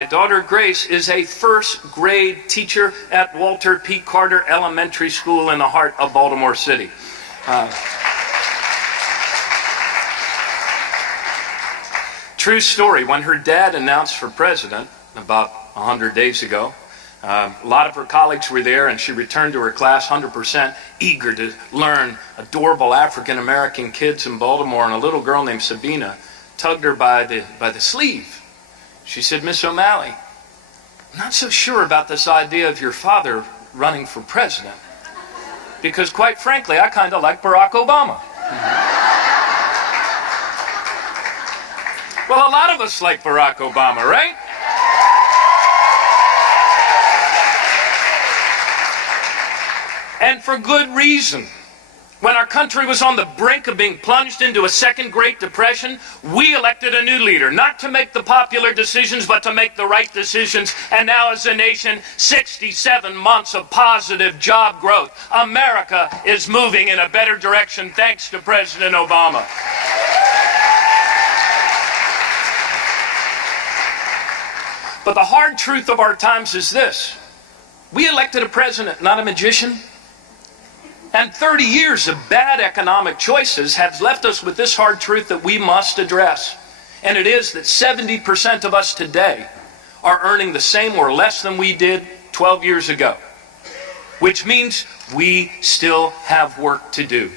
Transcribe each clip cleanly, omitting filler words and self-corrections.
My daughter Grace is a first grade teacher at Walter P. Carter Elementary School in the heart of Baltimore City. True story, when her dad announced for president about 100 days ago, a lot of her colleagues were there, and she returned to her class 100% eager to learn. Adorable African-American kids in Baltimore, and a little girl named Sabina tugged her by the sleeve. She said, "Miss O'Malley, I'm not so sure about this idea of your father running for president, because quite frankly, I kind of like Barack Obama." Well, a lot of us like Barack Obama, right? And for good reason. When our country was on the brink of being plunged into a second Great Depression, we elected a new leader, not to make the popular decisions, but to make the right decisions. And now as a nation, 67 months of positive job growth. America is moving in a better direction thanks to President Obama. But the hard truth of our times is this: we elected a president, not a magician. And 30 years of bad economic choices have left us with this hard truth that we must address. And it is that 70% of us today are earning the same or less than we did 12 years ago. Which means we still have work to do.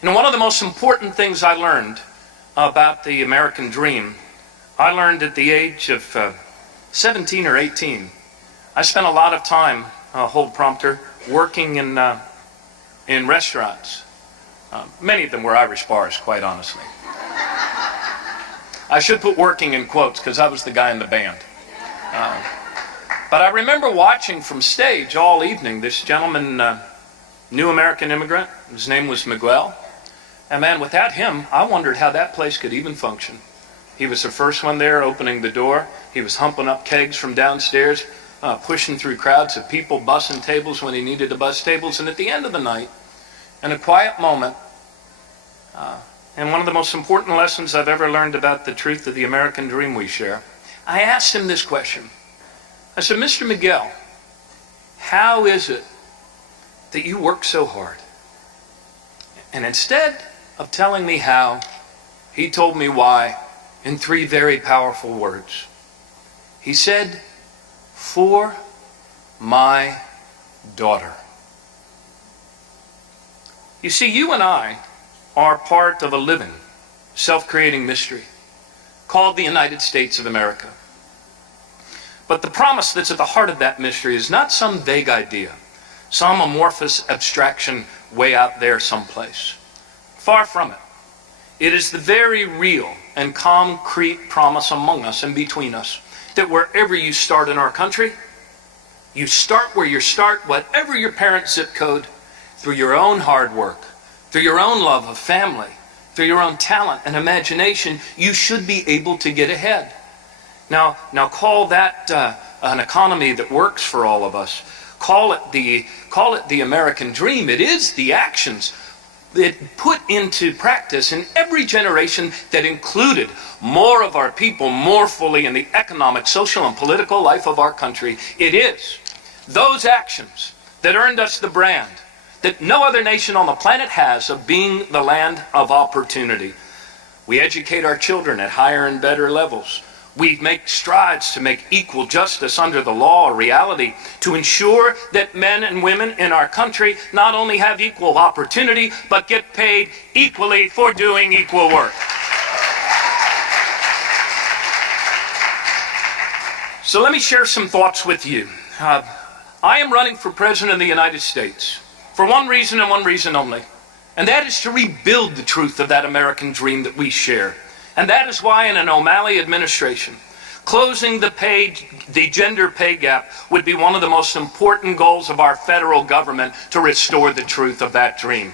And one of the most important things I learned about the American dream, I learned at the age of 17 or 18. I spent a lot of time, hold prompter, working in restaurants. Many of them were Irish bars, quite honestly. I should put working in quotes because I was the guy in the band. But I remember watching from stage all evening this gentleman, new American immigrant. His name was Miguel. And man, without him, I wondered how that place could even function. He was the first one there, opening the door. He was humping up kegs from downstairs, pushing through crowds of people, bussing tables when he needed to bus tables. And at the end of the night, in a quiet moment, and one of the most important lessons I've ever learned about the truth of the American dream we share, I asked him this question. I said, "Mr. Miguel, how is it that you work so hard?" And instead of telling me how, he told me why in 3 very powerful words. He said, "For my daughter." You see, you and I are part of a living, self-creating mystery called the United States of America. But the promise that's at the heart of that mystery is not some vague idea, some amorphous abstraction way out there someplace. Far from it. It is the very real and concrete promise among us and between us that wherever you start in our country, you start where you start, whatever your parents' zip code, through your own hard work, through your own love of family, through your own talent and imagination, you should be able to get ahead. Now call that an economy that works for all of us. Call it the American dream. It is the actions that put into practice in every generation that included more of our people more fully in the economic, social, and political life of our country. It is those actions that earned us the brand that no other nation on the planet has of being the land of opportunity. We educate our children at higher and better levels. We make strides to make equal justice under the law a reality, to ensure that men and women in our country not only have equal opportunity, but get paid equally for doing equal work. So let me share some thoughts with you. I am running for President of the United States for one reason and one reason only, and that is to rebuild the truth of that American dream that we share. And that is why in an O'Malley administration, closing the gender pay gap would be one of the most important goals of our federal government to restore the truth of that dream.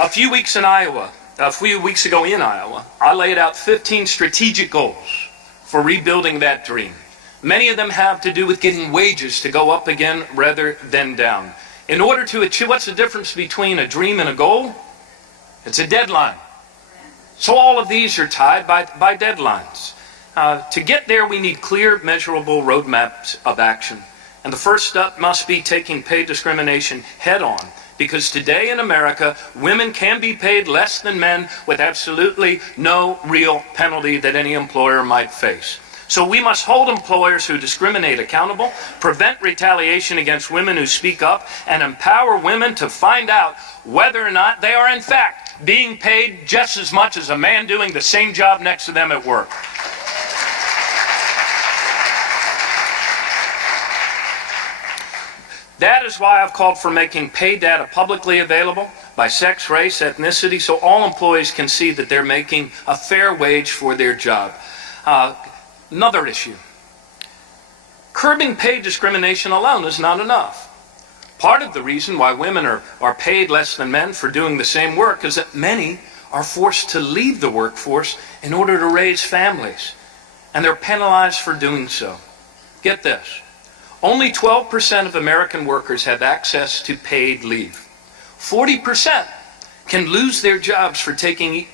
A few weeks ago in Iowa, I laid out 15 strategic goals for rebuilding that dream. Many of them have to do with getting wages to go up again rather than down. In order to achieve, what's the difference between a dream and a goal? It's a deadline. So all of these are tied by deadlines. To get there, we need clear, measurable roadmaps of action. And the first step must be taking pay discrimination head on. Because today in America, women can be paid less than men with absolutely no real penalty that any employer might face. So we must hold employers who discriminate accountable, prevent retaliation against women who speak up, and empower women to find out whether or not they are in fact being paid just as much as a man doing the same job next to them at work. That is why I've called for making pay data publicly available by sex, race, ethnicity, so all employees can see that they're making a fair wage for their job. Another issue. Curbing pay discrimination alone is not enough. Part of the reason why women are paid less than men for doing the same work is that many are forced to leave the workforce in order to raise families, and they're penalized for doing so. Get this. Only 12% of American workers have access to paid leave. 40% can lose their jobs for taking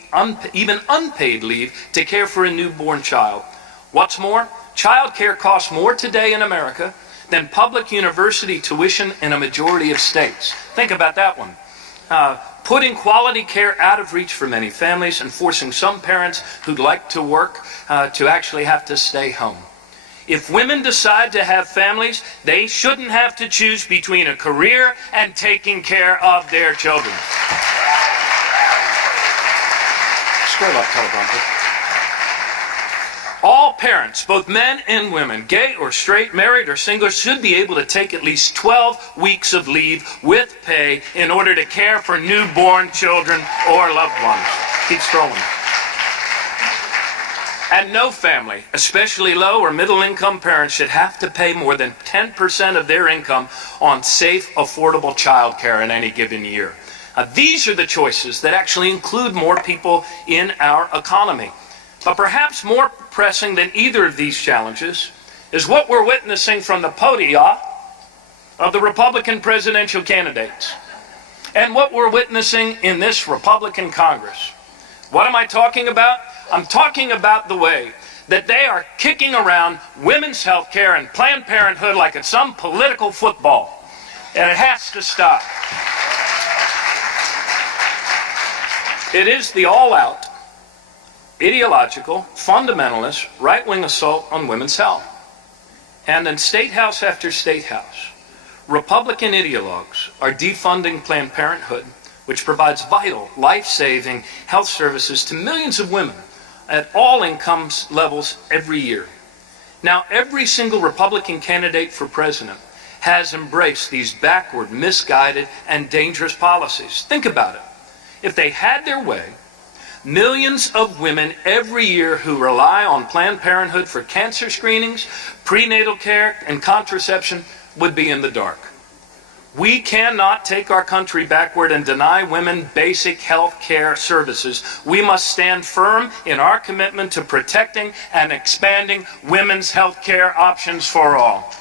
even unpaid leave to care for a newborn child. What's more, child care costs more today in America than public university tuition in a majority of states. Think about that one. Putting quality care out of reach for many families and forcing some parents who'd like to work to actually have to stay home. If women decide to have families, they shouldn't have to choose between a career and taking care of their children. Scroll up, teleprompter. All parents, both men and women, gay or straight, married or single, should be able to take at least 12 weeks of leave with pay in order to care for newborn children or loved ones. Keep scrolling. And no family, especially low or middle income parents, should have to pay more than 10% of their income on safe, affordable child care in any given year. These are the choices that actually include more people in our economy. But perhaps more pressing than either of these challenges is what we're witnessing from the podia of the Republican presidential candidates and what we're witnessing in this Republican Congress. What am I talking about? I'm talking about the way that they are kicking around women's health care and Planned Parenthood like it's some political football. And it has to stop. It is the all-out, ideological, fundamentalist, right-wing assault on women's health. And in state house after state house, Republican ideologues are defunding Planned Parenthood, which provides vital, life-saving health services to millions of women at all income levels every year. Now, every single Republican candidate for president has embraced these backward, misguided, and dangerous policies. Think about it. If they had their way, millions of women every year who rely on Planned Parenthood for cancer screenings, prenatal care, and contraception would be in the dark. We cannot take our country backward and deny women basic health care services. We must stand firm in our commitment to protecting and expanding women's health care options for all.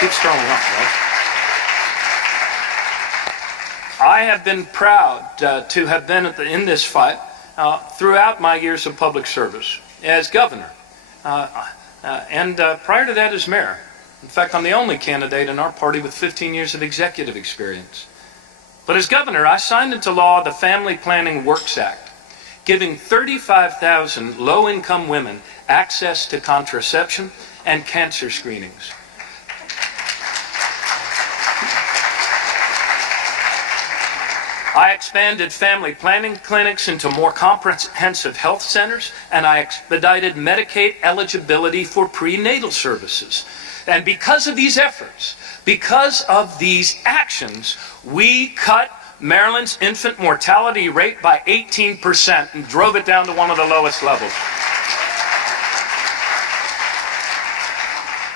Keep scrolling up, right? I have been proud to have been in this fight throughout my years of public service as governor and prior to that as mayor. In fact, I'm the only candidate in our party with 15 years of executive experience. But as governor, I signed into law the Family Planning Works Act, giving 35,000 low-income women access to contraception and cancer screenings. I expanded family planning clinics into more comprehensive health centers, and I expedited Medicaid eligibility for prenatal services. And because of these efforts, because of these actions, we cut Maryland's infant mortality rate by 18% and drove it down to one of the lowest levels.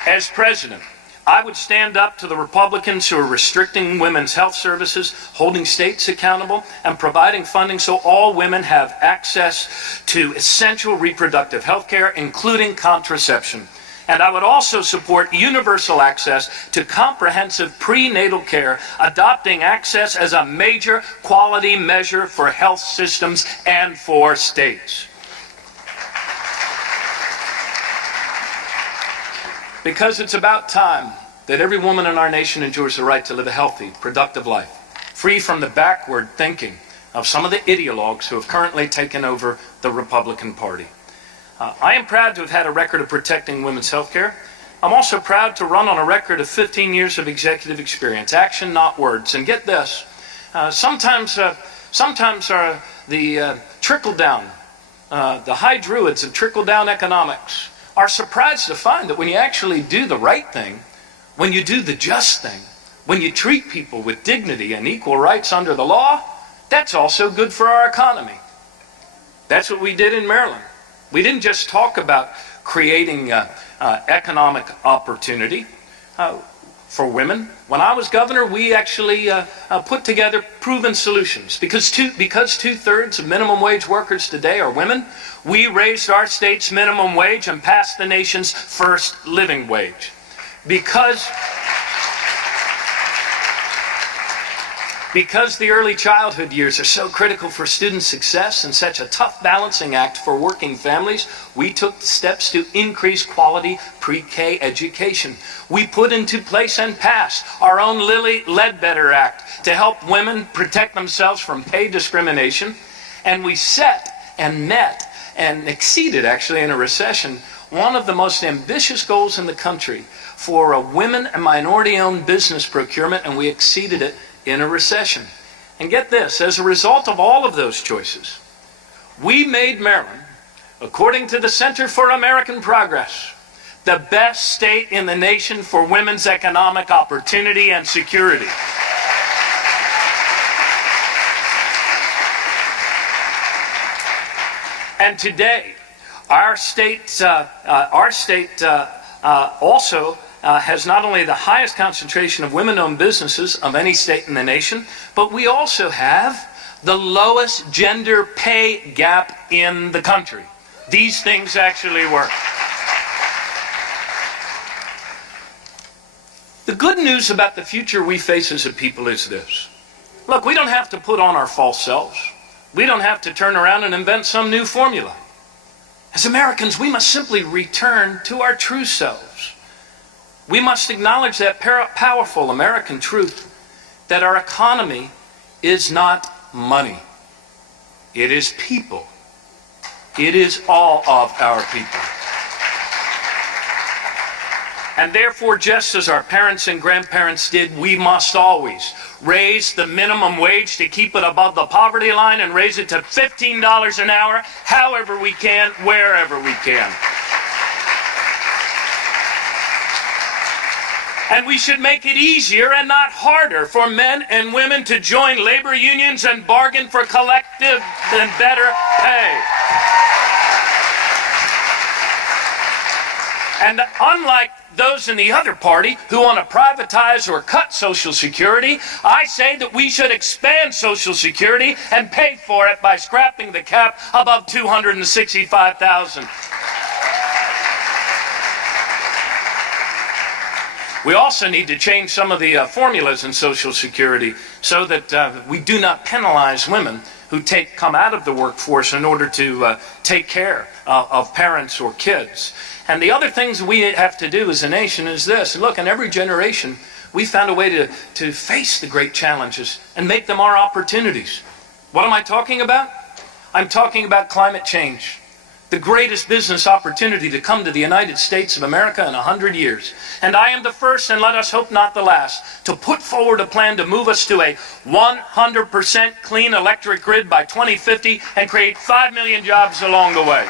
As president, I would stand up to the Republicans who are restricting women's health services, holding states accountable, and providing funding so all women have access to essential reproductive health care, including contraception. And I would also support universal access to comprehensive prenatal care, adopting access as a major quality measure for health systems and for states. Because it's about time that every woman in our nation enjoys the right to live a healthy, productive life, free from the backward thinking of some of the ideologues who have currently taken over the Republican Party. I am proud to have had a record of protecting women's health care. I'm also proud to run on a record of 15 years of executive experience, action, not words. And get this, sometimes the trickle-down, the high druids of trickle-down economics are surprised to find that when you actually do the right thing, when you do the just thing, when you treat people with dignity and equal rights under the law, that's also good for our economy. That's what we did in Maryland. We didn't just talk about creating economic opportunity for women. When I was governor, we actually put together proven solutions. Because two-thirds of minimum wage workers today are women, we raised our state's minimum wage and passed the nation's first living wage. Because the early childhood years are so critical for student success and such a tough balancing act for working families, we took steps to increase quality pre-K education. We put into place and passed our own Lilly Ledbetter Act to help women protect themselves from pay discrimination. And we set and met and exceeded, actually in a recession, one of the most ambitious goals in the country for a women and minority-owned business procurement, and we exceeded it in a recession. And get this, as a result of all of those choices, we made Maryland, according to the Center for American Progress, the best state in the nation for women's economic opportunity and security. And today, our state also has not only the highest concentration of women-owned businesses of any state in the nation, but we also have the lowest gender pay gap in the country. These things actually work. The good news about the future we face as a people is this. Look, we don't have to put on our false selves. We don't have to turn around and invent some new formula. As Americans, we must simply return to our true selves. We must acknowledge that powerful American truth that our economy is not money. It is people. It is all of our people. And therefore, just as our parents and grandparents did, we must always raise the minimum wage to keep it above the poverty line and raise it to $15 an hour, however we can, wherever we can. And we should make it easier and not harder for men and women to join labor unions and bargain for collective and better pay. And unlike those in the other party who want to privatize or cut Social Security, I say that we should expand Social Security and pay for it by scrapping the cap above $265,000. We also need to change some of the formulas in Social Security so that we do not penalize women who come out of the workforce in order to take care of parents or kids. And the other things we have to do as a nation is this. Look, in every generation, we found a way to face the great challenges and make them our opportunities. What am I talking about? I'm talking about climate change. The greatest business opportunity to come to the United States of America in 100 years. And I am the first, and let us hope not the last, to put forward a plan to move us to a 100% clean electric grid by 2050 and create 5 million jobs along the way.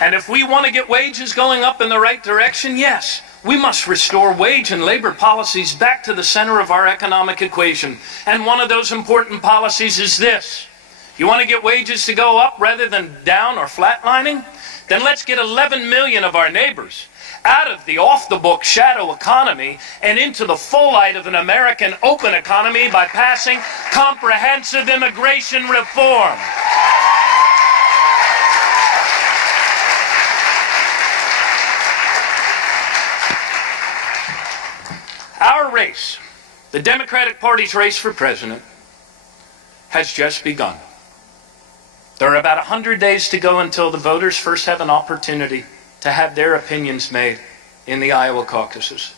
And if we want to get wages going up in the right direction, yes, we must restore wage and labor policies back to the center of our economic equation. And one of those important policies is this. You want to get wages to go up rather than down or flatlining? Then let's get 11 million of our neighbors out of the off-the-book shadow economy and into the full light of an American open economy by passing comprehensive immigration reform. our race, the Democratic Party's race for president, has just begun. There are about 100 days to go until the voters first have an opportunity to have their opinions made in the Iowa caucuses.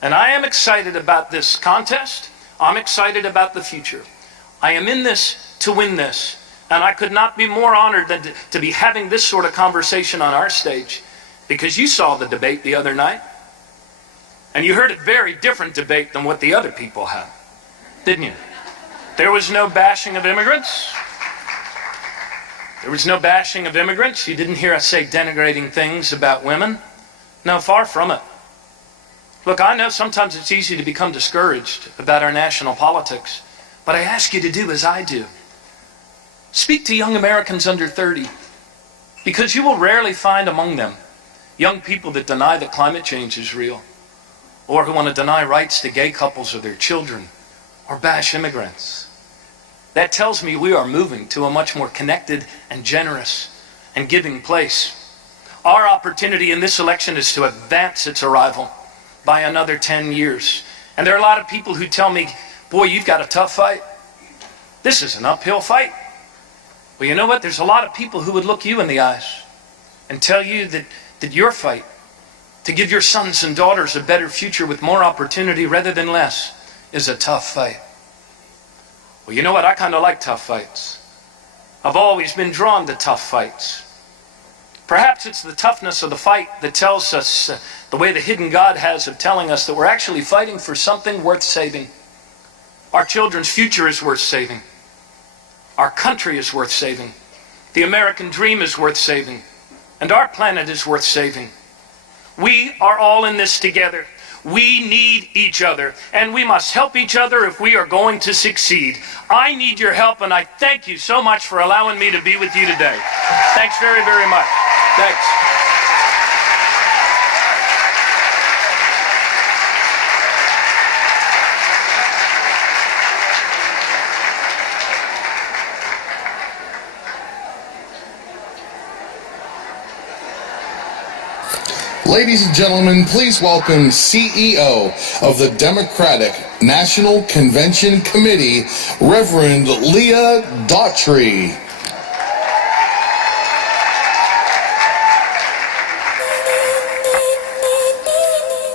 And I am excited about this contest. I'm excited about the future. I am in this to win this. And I could not be more honored than to be having this sort of conversation on our stage, because you saw the debate the other night. And you heard a very different debate than what the other people had, didn't you? There was no bashing of immigrants. There was no bashing of immigrants. You didn't hear us say denigrating things about women. No, far from it. Look, I know sometimes it's easy to become discouraged about our national politics, but I ask you to do as I do. Speak to young Americans under 30, because you will rarely find among them young people that deny that climate change is real, or who want to deny rights to gay couples or their children, or bash immigrants. That tells me we are moving to a much more connected and generous and giving place. Our opportunity in this election is to advance its arrival by another 10 years. And there are a lot of people who tell me, boy, you've got a tough fight. This is an uphill fight. Well, you know what? There's a lot of people who would look you in the eyes and tell you that your fight to give your sons and daughters a better future with more opportunity rather than less is a tough fight. Well, you know what? I kind of like tough fights. I've always been drawn to tough fights. Perhaps it's the toughness of the fight that tells us the way the hidden God has of telling us that we're actually fighting for something worth saving. Our children's future is worth saving. Our country is worth saving. The American dream is worth saving. And our planet is worth saving. We are all in this together. We need each other, and we must help each other if we are going to succeed. I need your help, and I thank you so much for allowing me to be with you today. Thanks very, very much. Thanks. Ladies and gentlemen, please welcome CEO of the Democratic National Convention Committee, Reverend Leah Daughtry.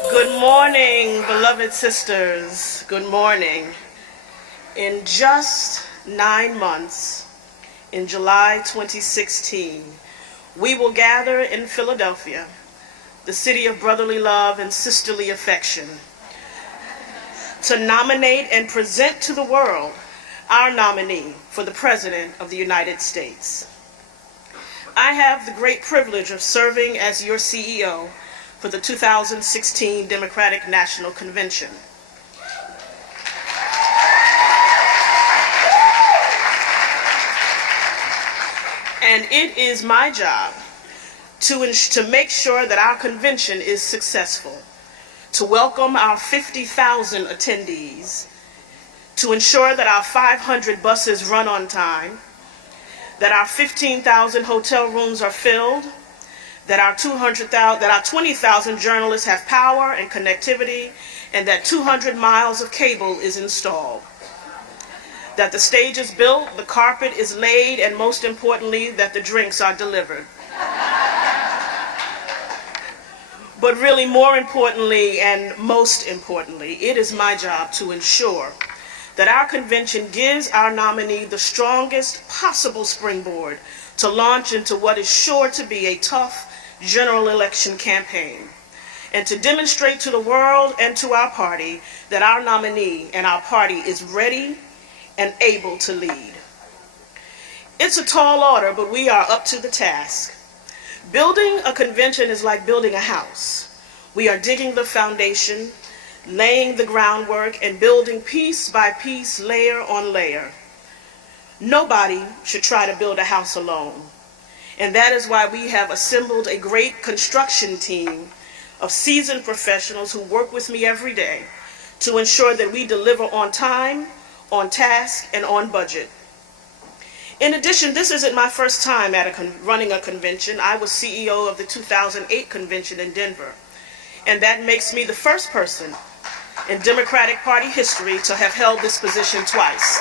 Good morning, beloved sisters. Good morning. In just 9 months, in July 2016, we will gather in Philadelphia, the city of brotherly love and sisterly affection, to nominate and present to the world our nominee for the President of the United States. I have the great privilege of serving as your CEO for the 2016 Democratic National Convention. And it is my job to make sure that our convention is successful, to welcome our 50,000 attendees, to ensure that our 500 buses run on time, that our 15,000 hotel rooms are filled, that our 20,000 journalists have power and connectivity, and that 200 miles of cable is installed, that the stage is built, the carpet is laid, and most importantly, that the drinks are delivered. But really, more importantly and most importantly, it is my job to ensure that our convention gives our nominee the strongest possible springboard to launch into what is sure to be a tough general election campaign, and to demonstrate to the world and to our party that our nominee and our party is ready and able to lead. It's a tall order, but we are up to the task. Building a convention is like building a house. We are digging the foundation, laying the groundwork, and building piece by piece, layer on layer. Nobody should try to build a house alone. And that is why we have assembled a great construction team of seasoned professionals who work with me every day to ensure that we deliver on time, on task, and on budget. In addition, this isn't my first time at running a convention. I was CEO of the 2008 convention in Denver, and that makes me the first person in Democratic Party history to have held this position twice.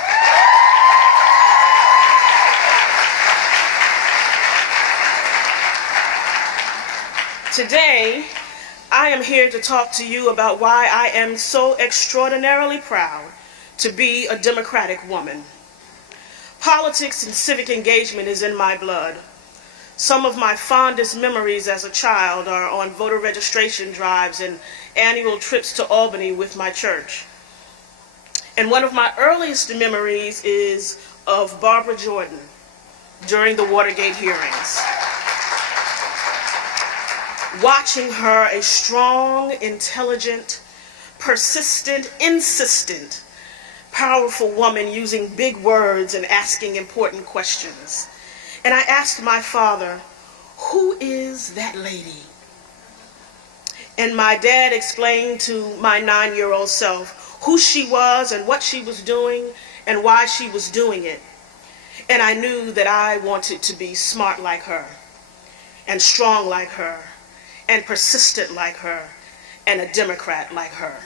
Today, I am here to talk to you about why I am so extraordinarily proud to be a Democratic woman. Politics and civic engagement is in my blood. Some of my fondest memories as a child are on voter registration drives and annual trips to Albany with my church. And one of my earliest memories is of Barbara Jordan during the Watergate hearings. Watching her, a strong, intelligent, persistent, insistent, powerful woman using big words and asking important questions. And I asked my father, who is that lady? And my dad explained to my 9-year-old self who she was and what she was doing and why she was doing it. And I knew that I wanted to be smart like her, and strong like her, and persistent like her, and a Democrat like her.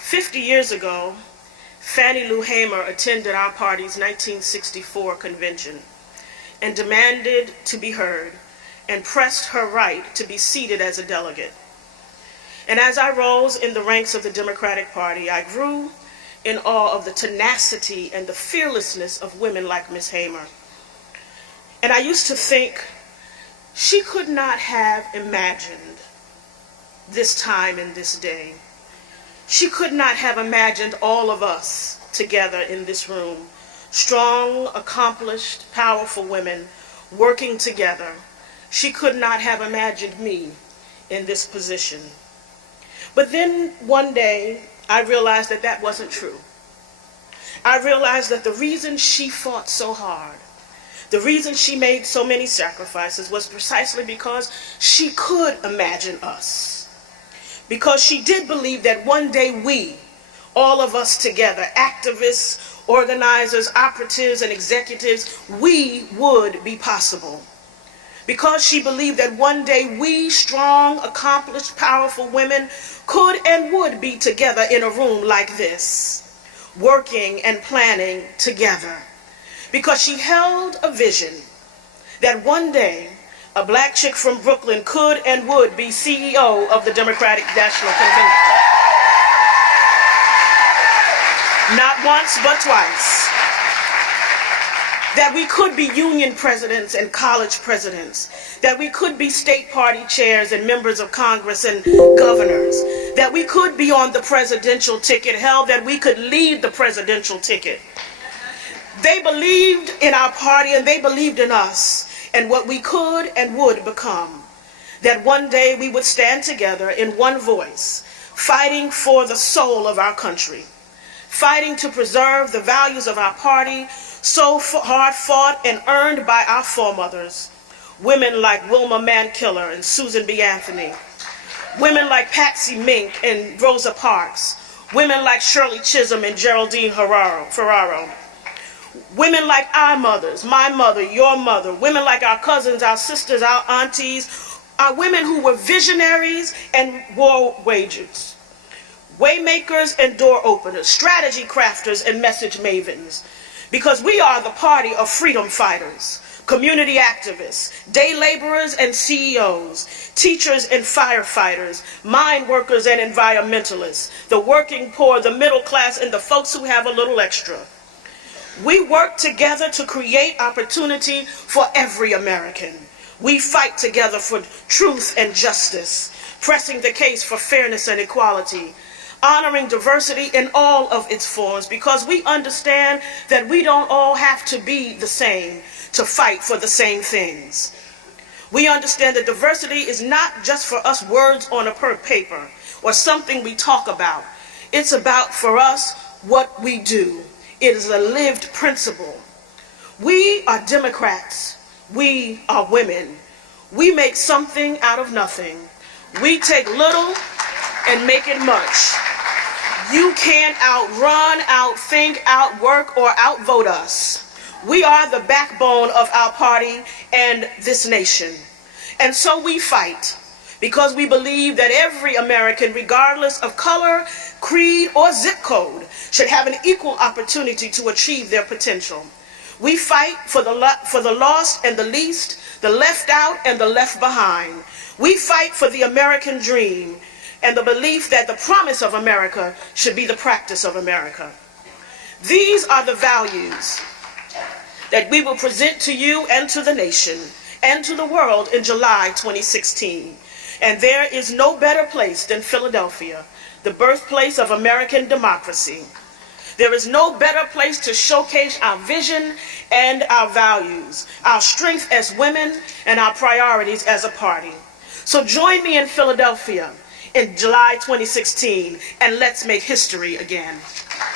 "50 years ago, Fannie Lou Hamer attended our party's 1964 convention and demanded to be heard and pressed her right to be seated as a delegate. And as I rose in the ranks of the Democratic Party, I grew in awe of the tenacity and the fearlessness of women like Ms. Hamer. And I used to think she could not have imagined this time and this day. She could not have imagined all of us together in this room, strong, accomplished, powerful women working together. She could not have imagined me in this position. But then one day, I realized that that wasn't true. I realized that the reason she fought so hard, the reason she made so many sacrifices was precisely because she could imagine us. Because she did believe that one day we, all of us together, activists, organizers, operatives, and executives, we would be possible. Because she believed that one day we, strong, accomplished, powerful women, could and would be together in a room like this, working and planning together. Because she held a vision that one day a black chick from Brooklyn could and would be CEO of the Democratic National Convention. Not once, but twice. That we could be union presidents and college presidents. That we could be state party chairs and members of Congress and governors. That we could be on the presidential ticket. Hell, that we could lead the presidential ticket. They believed in our party and they believed in us and what we could and would become. That one day we would stand together in one voice, fighting for the soul of our country, fighting to preserve the values of our party, so hard fought and earned by our foremothers, women like Wilma Mankiller and Susan B. Anthony, women like Patsy Mink and Rosa Parks, women like Shirley Chisholm and Geraldine Ferraro, women like our mothers, my mother, your mother, women like our cousins, our sisters, our aunties, our women who were visionaries and war wagers, waymakers and door openers, strategy crafters and message mavens. Because we are the party of freedom fighters, community activists, day laborers and CEOs, teachers and firefighters, mine workers and environmentalists, the working poor, the middle class, and the folks who have a little extra. We work together to create opportunity for every American. We fight together for truth and justice, pressing the case for fairness and equality, honoring diversity in all of its forms, because we understand that we don't all have to be the same to fight for the same things. We understand that diversity is not just for us words on a paper or something we talk about. It's about, for us, what we do. It is a lived principle. We are Democrats. We are women. We make something out of nothing. We take little and make it much. You can't outrun, outthink, outwork, or outvote us. We are the backbone of our party and this nation. And so we fight because we believe that every American, regardless of color, creed, or zip code, should have an equal opportunity to achieve their potential. We fight for the lost and the least, the left out and the left behind. We fight for the American dream and the belief that the promise of America should be the practice of America. These are the values that we will present to you and to the nation and to the world in July 2016. And there is no better place than Philadelphia, the birthplace of American democracy. There is no better place to showcase our vision and our values, our strength as women, and our priorities as a party. So join me in Philadelphia in July 2016, and let's make history again.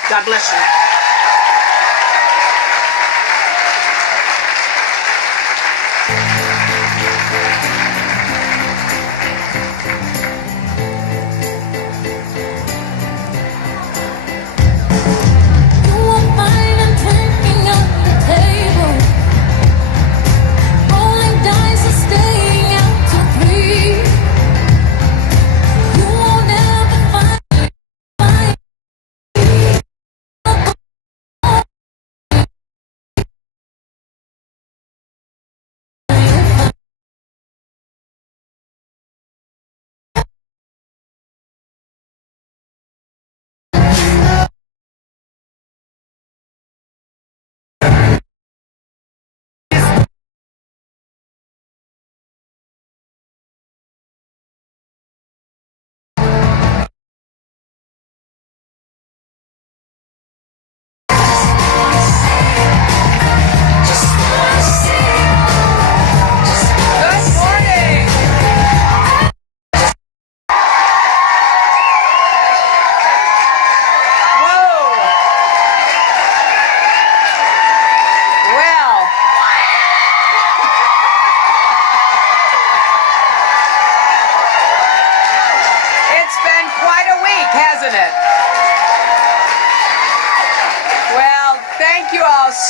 God bless you.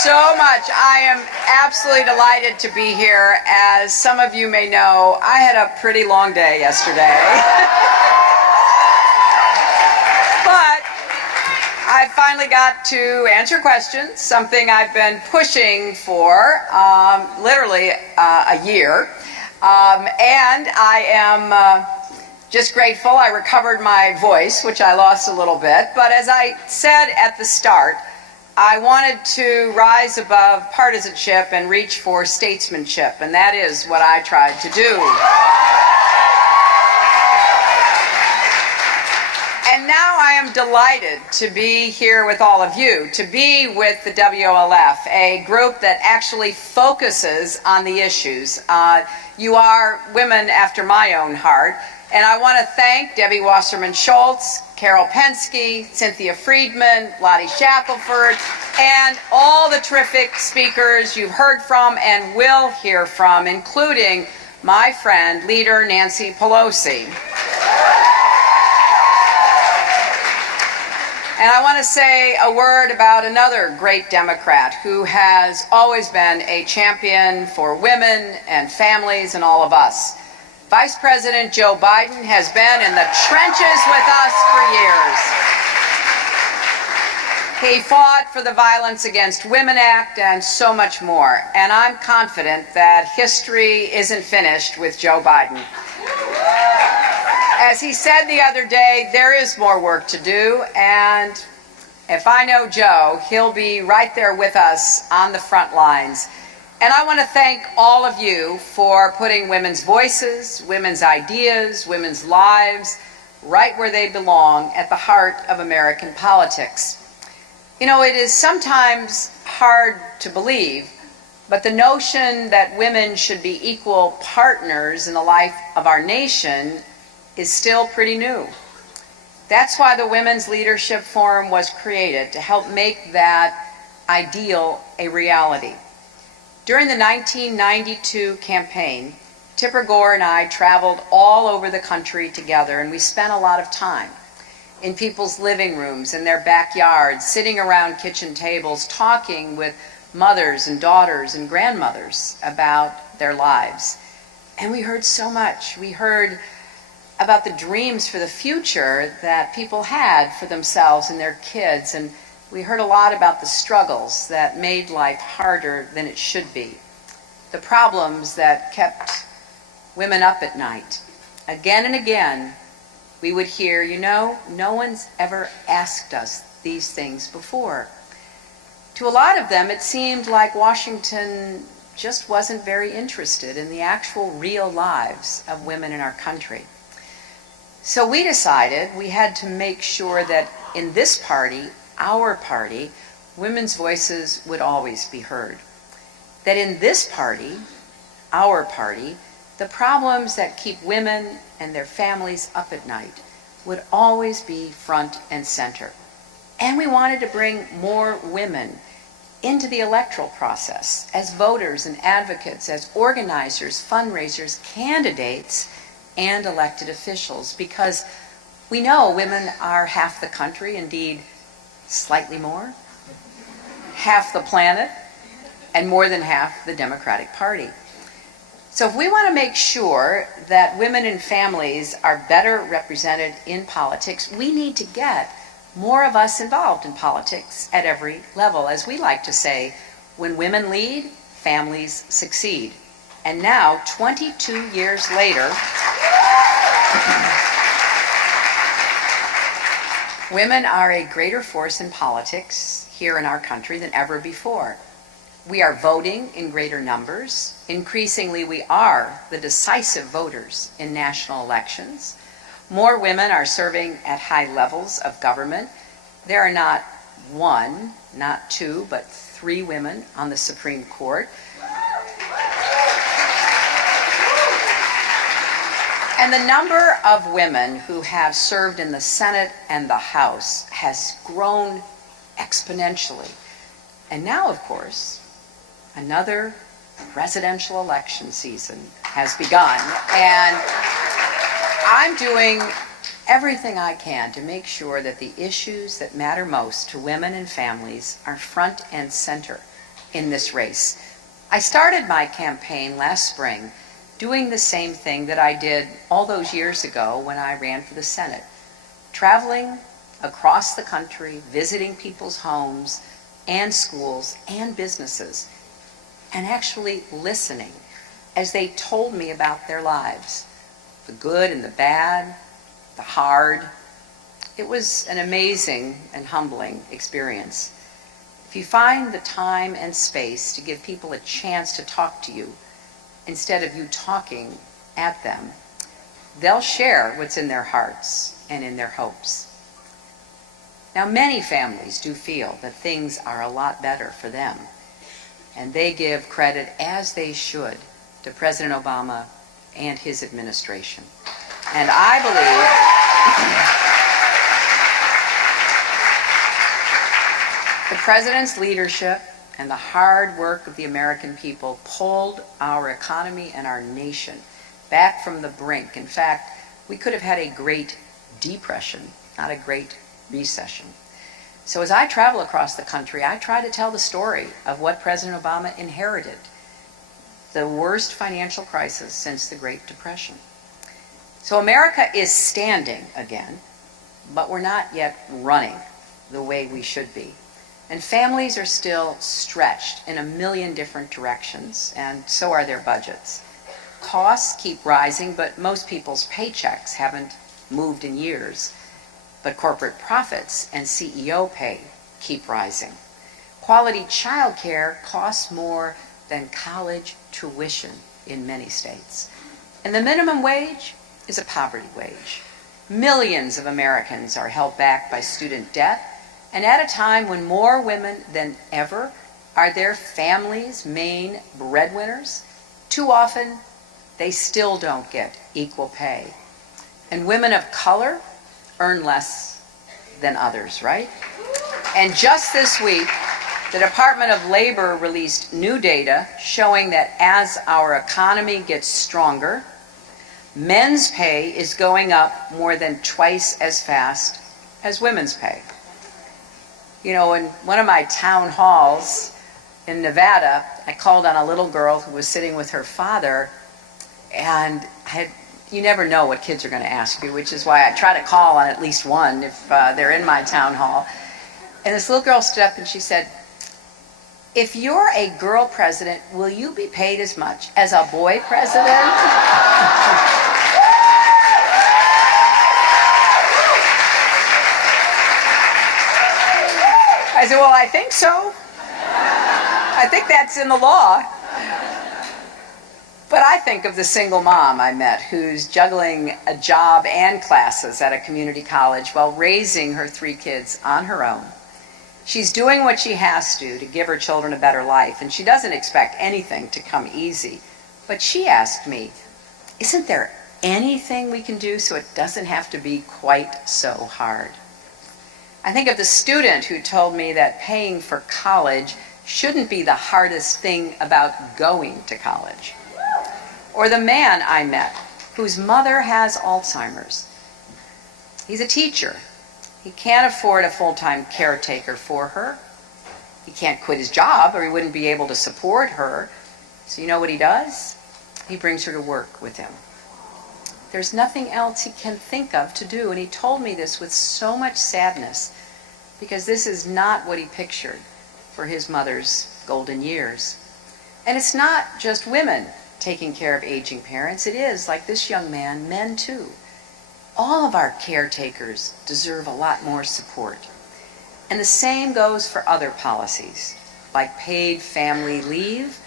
So much. I am absolutely delighted to be here. As some of you may know, I had a pretty long day yesterday. But I finally got to answer questions, something I've been pushing for literally a year. And I am just grateful I recovered my voice, which I lost a little bit. But as I said at the start, I wanted to rise above partisanship and reach for statesmanship, and that is what I tried to do. And now I am delighted to be here with all of you, to be with the WLF, a group that actually focuses on the issues. You are women after my own heart, and I want to thank Debbie Wasserman Schultz, Carol Penske, Cynthia Friedman, Lottie Shackelford, and all the terrific speakers you've heard from and will hear from, including my friend, Leader Nancy Pelosi. And I want to say a word about another great Democrat who has always been a champion for women and families and all of us. Vice President Joe Biden has been in the trenches with us for years. He fought for the Violence Against Women Act and so much more. And I'm confident that history isn't finished with Joe Biden. As he said the other day, there is more work to do, and if I know Joe, he'll be right there with us on the front lines. And I want to thank all of you for putting women's voices, women's ideas, women's lives right where they belong at the heart of American politics. You know, it is sometimes hard to believe, but the notion that women should be equal partners in the life of our nation is still pretty new. That's why the Women's Leadership Forum was created, to help make that ideal a reality. During the 1992 campaign, Tipper Gore and I traveled all over the country together, and we spent a lot of time in people's living rooms, in their backyards, sitting around kitchen tables, talking with mothers and daughters and grandmothers about their lives. And we heard so much. We heard about the dreams for the future that people had for themselves and their kids. And we heard a lot about the struggles that made life harder than it should be. The problems that kept women up at night. Again and again, we would hear, you know, no one's ever asked us these things before. To a lot of them, it seemed like Washington just wasn't very interested in the actual real lives of women in our country. So we decided we had to make sure that in this party, our party, women's voices would always be heard. That in this party, our party, the problems that keep women and their families up at night would always be front and center. And we wanted to bring more women into the electoral process as voters and advocates, as organizers, fundraisers, candidates, and elected officials, because we know women are half the country, indeed slightly more, half the planet, and more than half the Democratic Party. So if we want to make sure that women and families are better represented in politics, we need to get more of us involved in politics at every level. As we like to say, when women lead, families succeed. And now, 22 years later, women are a greater force in politics here in our country than ever before. We are voting in greater numbers. Increasingly, we are the decisive voters in national elections. More women are serving at high levels of government. There are not one, not two, but 3 women on the Supreme Court. And the number of women who have served in the Senate and the House has grown exponentially. And now, of course, another presidential election season has begun. And I'm doing everything I can to make sure that the issues that matter most to women and families are front and center in this race. I started my campaign last spring doing the same thing that I did all those years ago when I ran for the Senate, traveling across the country, visiting people's homes and schools and businesses, and actually listening as they told me about their lives, the good and the bad, the hard. It was an amazing and humbling experience. If you find the time and space to give people a chance to talk to you instead of you talking at them, they'll share what's in their hearts and in their hopes. Now, many families do feel that things are a lot better for them, and they give credit, as they should, to President Obama and his administration. And I believe the President's leadership and the hard work of the American people pulled our economy and our nation back from the brink. In fact, we could have had a Great Depression, not a Great Recession. So as I travel across the country, I try to tell the story of what President Obama inherited, the worst financial crisis since the Great Depression. So America is standing again, but we're not yet running the way we should be. And families are still stretched in a million different directions, and so are their budgets. Costs keep rising, but most people's paychecks haven't moved in years. But corporate profits and CEO pay keep rising. Quality child care costs more than college tuition in many states. And the minimum wage is a poverty wage. Millions of Americans are held back by student debt, and at a time when more women than ever are their families' main breadwinners, too often they still don't get equal pay. And women of color earn less than others, right? And just this week, the Department of Labor released new data showing that as our economy gets stronger, men's pay is going up more than twice as fast as women's pay. You know, in one of my town halls in Nevada, I called on a little girl who was sitting with her father, And you never know what kids are going to ask you, which is why I try to call on at least one if they're in my town hall. And this little girl stood up and she said, "If you're a girl president, will you be paid as much as a boy president?" I said, "Well, I think so. I think that's in the law." But I think of the single mom I met who's juggling a job and classes at a community college while raising her 3 kids on her own. She's doing what she has to give her children a better life, and she doesn't expect anything to come easy. But she asked me, "Isn't there anything we can do so it doesn't have to be quite so hard?" I think of the student who told me that paying for college shouldn't be the hardest thing about going to college. Or the man I met whose mother has Alzheimer's. He's a teacher. He can't afford a full-time caretaker for her. He can't quit his job or he wouldn't be able to support her. So you know what he does? He brings her to work with him. There's nothing else he can think of to do, and he told me this with so much sadness because this is not what he pictured for his mother's golden years. And it's not just women taking care of aging parents. It is, like this young man, men too. All of our caretakers deserve a lot more support. And the same goes for other policies, like paid family leave,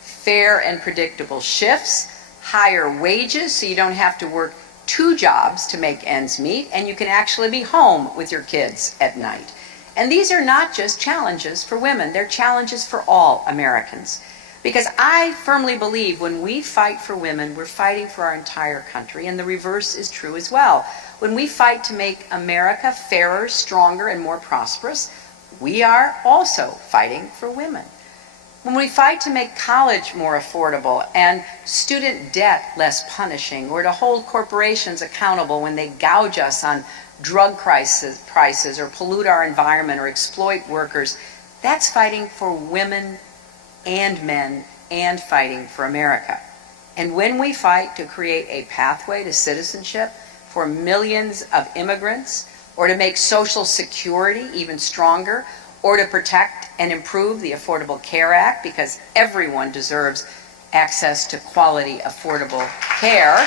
fair and predictable shifts, higher wages so you don't have to work 2 jobs to make ends meet, and you can actually be home with your kids at night. And these are not just challenges for women, they're challenges for all Americans. Because I firmly believe when we fight for women, we're fighting for our entire country, and the reverse is true as well. When we fight to make America fairer, stronger, and more prosperous, we are also fighting for women. When we fight to make college more affordable and student debt less punishing, or to hold corporations accountable when they gouge us on drug prices or pollute our environment or exploit workers, that's fighting for women and men and fighting for America. And when we fight to create a pathway to citizenship for millions of immigrants, or to make Social Security even stronger, or to protect and improve the Affordable Care Act because everyone deserves access to quality, affordable care.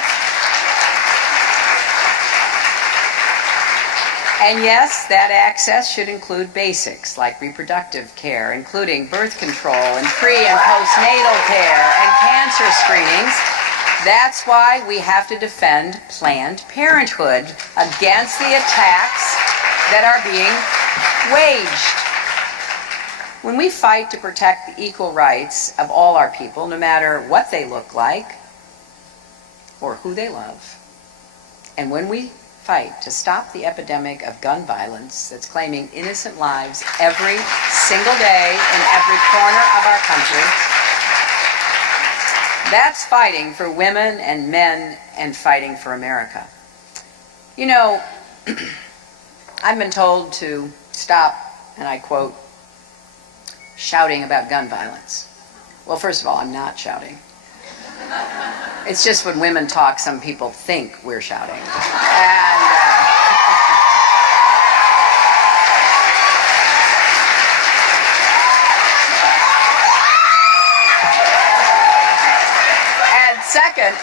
And yes, that access should include basics like reproductive care, including birth control and pre- and postnatal care and cancer screenings. That's why we have to defend Planned Parenthood against the attacks that are being waged. When we fight to protect the equal rights of all our people, no matter what they look like or who they love, and when we fight to stop the epidemic of gun violence that's claiming innocent lives every single day in every corner of our country, that's fighting for women and men and fighting for America. You know, I've been told to stop, and I quote, shouting about gun violence. Well, first of all, I'm not shouting. It's just when women talk, some people think we're shouting. And second,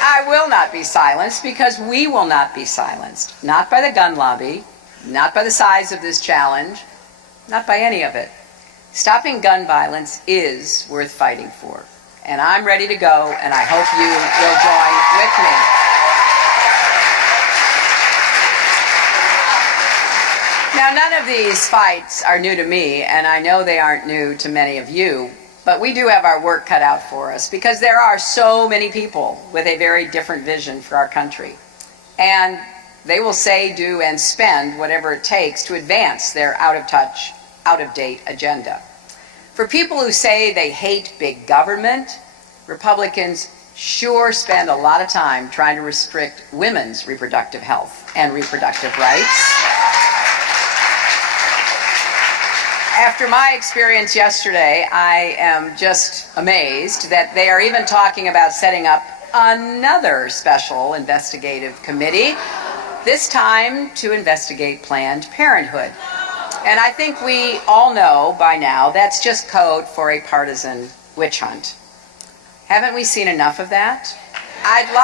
I will not be silenced because we will not be silenced. Not by the gun lobby, not by the size of this challenge, not by any of it. Stopping gun violence is worth fighting for. And I'm ready to go, and I hope you will join with me. Now, none of these fights are new to me, and I know they aren't new to many of you, but we do have our work cut out for us because there are so many people with a very different vision for our country. And they will say, do, and spend whatever it takes to advance their out-of-touch, out-of-date agenda. For people who say they hate big government, Republicans sure spend a lot of time trying to restrict women's reproductive health and reproductive rights. After my experience yesterday, I am just amazed that they are even talking about setting up another special investigative committee, this time to investigate Planned Parenthood. And I think we all know by now that's just code for a partisan witch hunt. Haven't we seen enough of that? I'd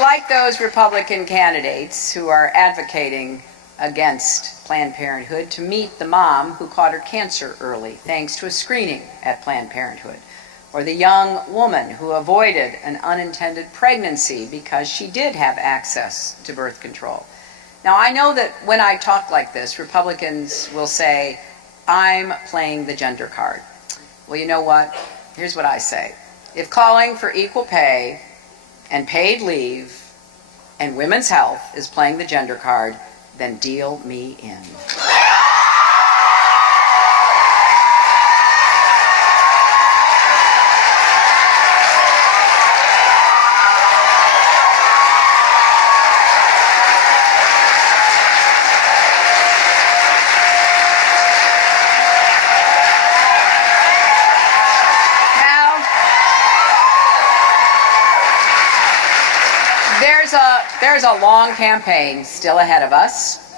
like those Republican candidates who are advocating against Planned Parenthood to meet the mom who caught her cancer early thanks to a screening at Planned Parenthood, or the young woman who avoided an unintended pregnancy because she did have access to birth control. Now, I know that when I talk like this, Republicans will say, I'm playing the gender card. Well, you know what? Here's what I say. If calling for equal pay and paid leave and women's health is playing the gender card, then deal me in. There's a long campaign still ahead of us,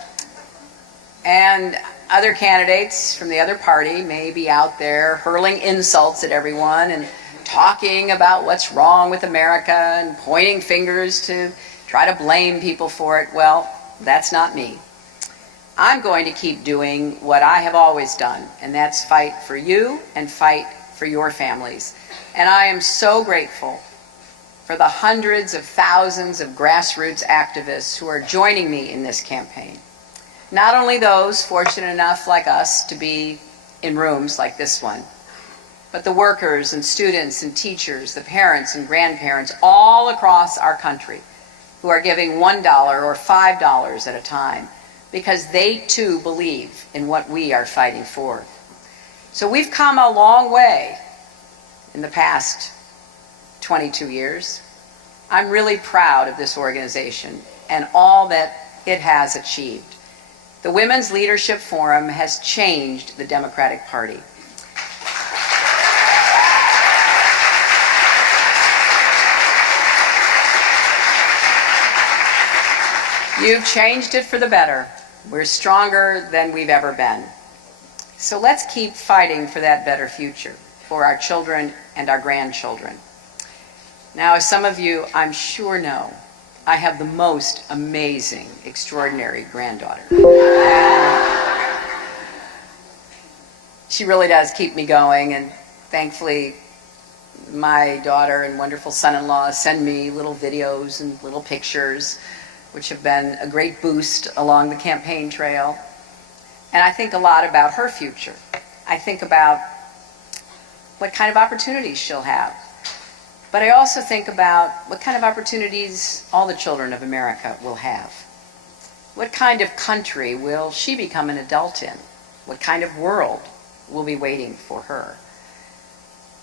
and other candidates from the other party may be out there hurling insults at everyone and talking about what's wrong with America and pointing fingers to try to blame people for it. Well, that's not me. I'm going to keep doing what I have always done, and that's fight for you and fight for your families. And I am so grateful for the hundreds of thousands of grassroots activists who are joining me in this campaign. Not only those fortunate enough like us to be in rooms like this one, but the workers and students and teachers, the parents and grandparents all across our country who are giving $1 or $5 at a time because they too believe in what we are fighting for. So we've come a long way in the past 22 years. I'm really proud of this organization and all that it has achieved. The Women's Leadership Forum has changed the Democratic Party. You've changed it for the better. We're stronger than we've ever been. So let's keep fighting for that better future for our children and our grandchildren. Now, as some of you, I'm sure know, I have the most amazing, extraordinary granddaughter. She really does keep me going, and thankfully, my daughter and wonderful son-in-law send me little videos and little pictures, which have been a great boost along the campaign trail. And I think a lot about her future. I think about what kind of opportunities she'll have. But I also think about what kind of opportunities all the children of America will have. What kind of country will she become an adult in? What kind of world will be waiting for her?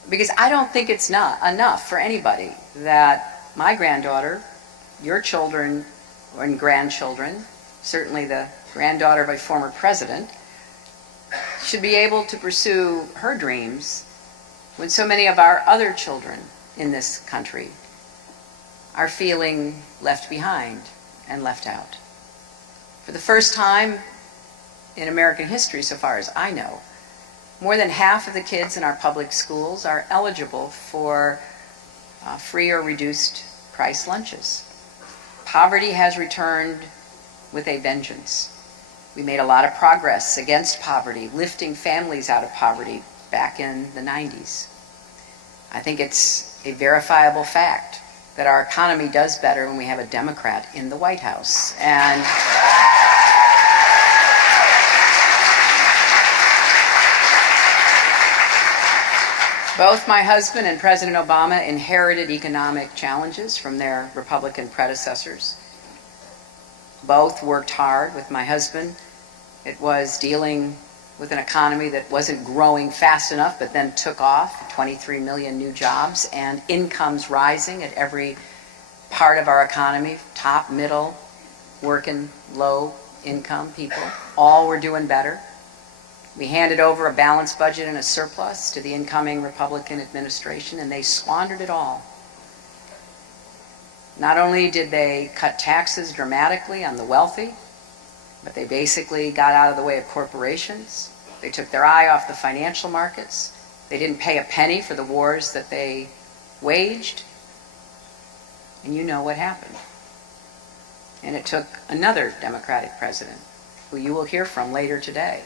Because I don't think it's not enough for anybody that my granddaughter, your children and grandchildren, certainly the granddaughter of a former president, should be able to pursue her dreams when so many of our other children in this country are feeling left behind and left out. For the first time in American history, so far as I know, more than half of the kids in our public schools are eligible for free or reduced price lunches. Poverty has returned with a vengeance. We made a lot of progress against poverty, lifting families out of poverty back in the 90s. I think it's a verifiable fact that our economy does better when we have a Democrat in the White House. And both my husband and President Obama inherited economic challenges from their Republican predecessors. Both worked hard. With my husband, it was dealing with an economy that wasn't growing fast enough, but then took off, 23 million new jobs, and incomes rising at every part of our economy, top, middle, working, low income people, all were doing better. We handed over a balanced budget and a surplus to the incoming Republican administration, and they squandered it all. Not only did they cut taxes dramatically on the wealthy, but they basically got out of the way of corporations. They took their eye off the financial markets. They didn't pay a penny for the wars that they waged. And you know what happened. And it took another Democratic president, who you will hear from later today,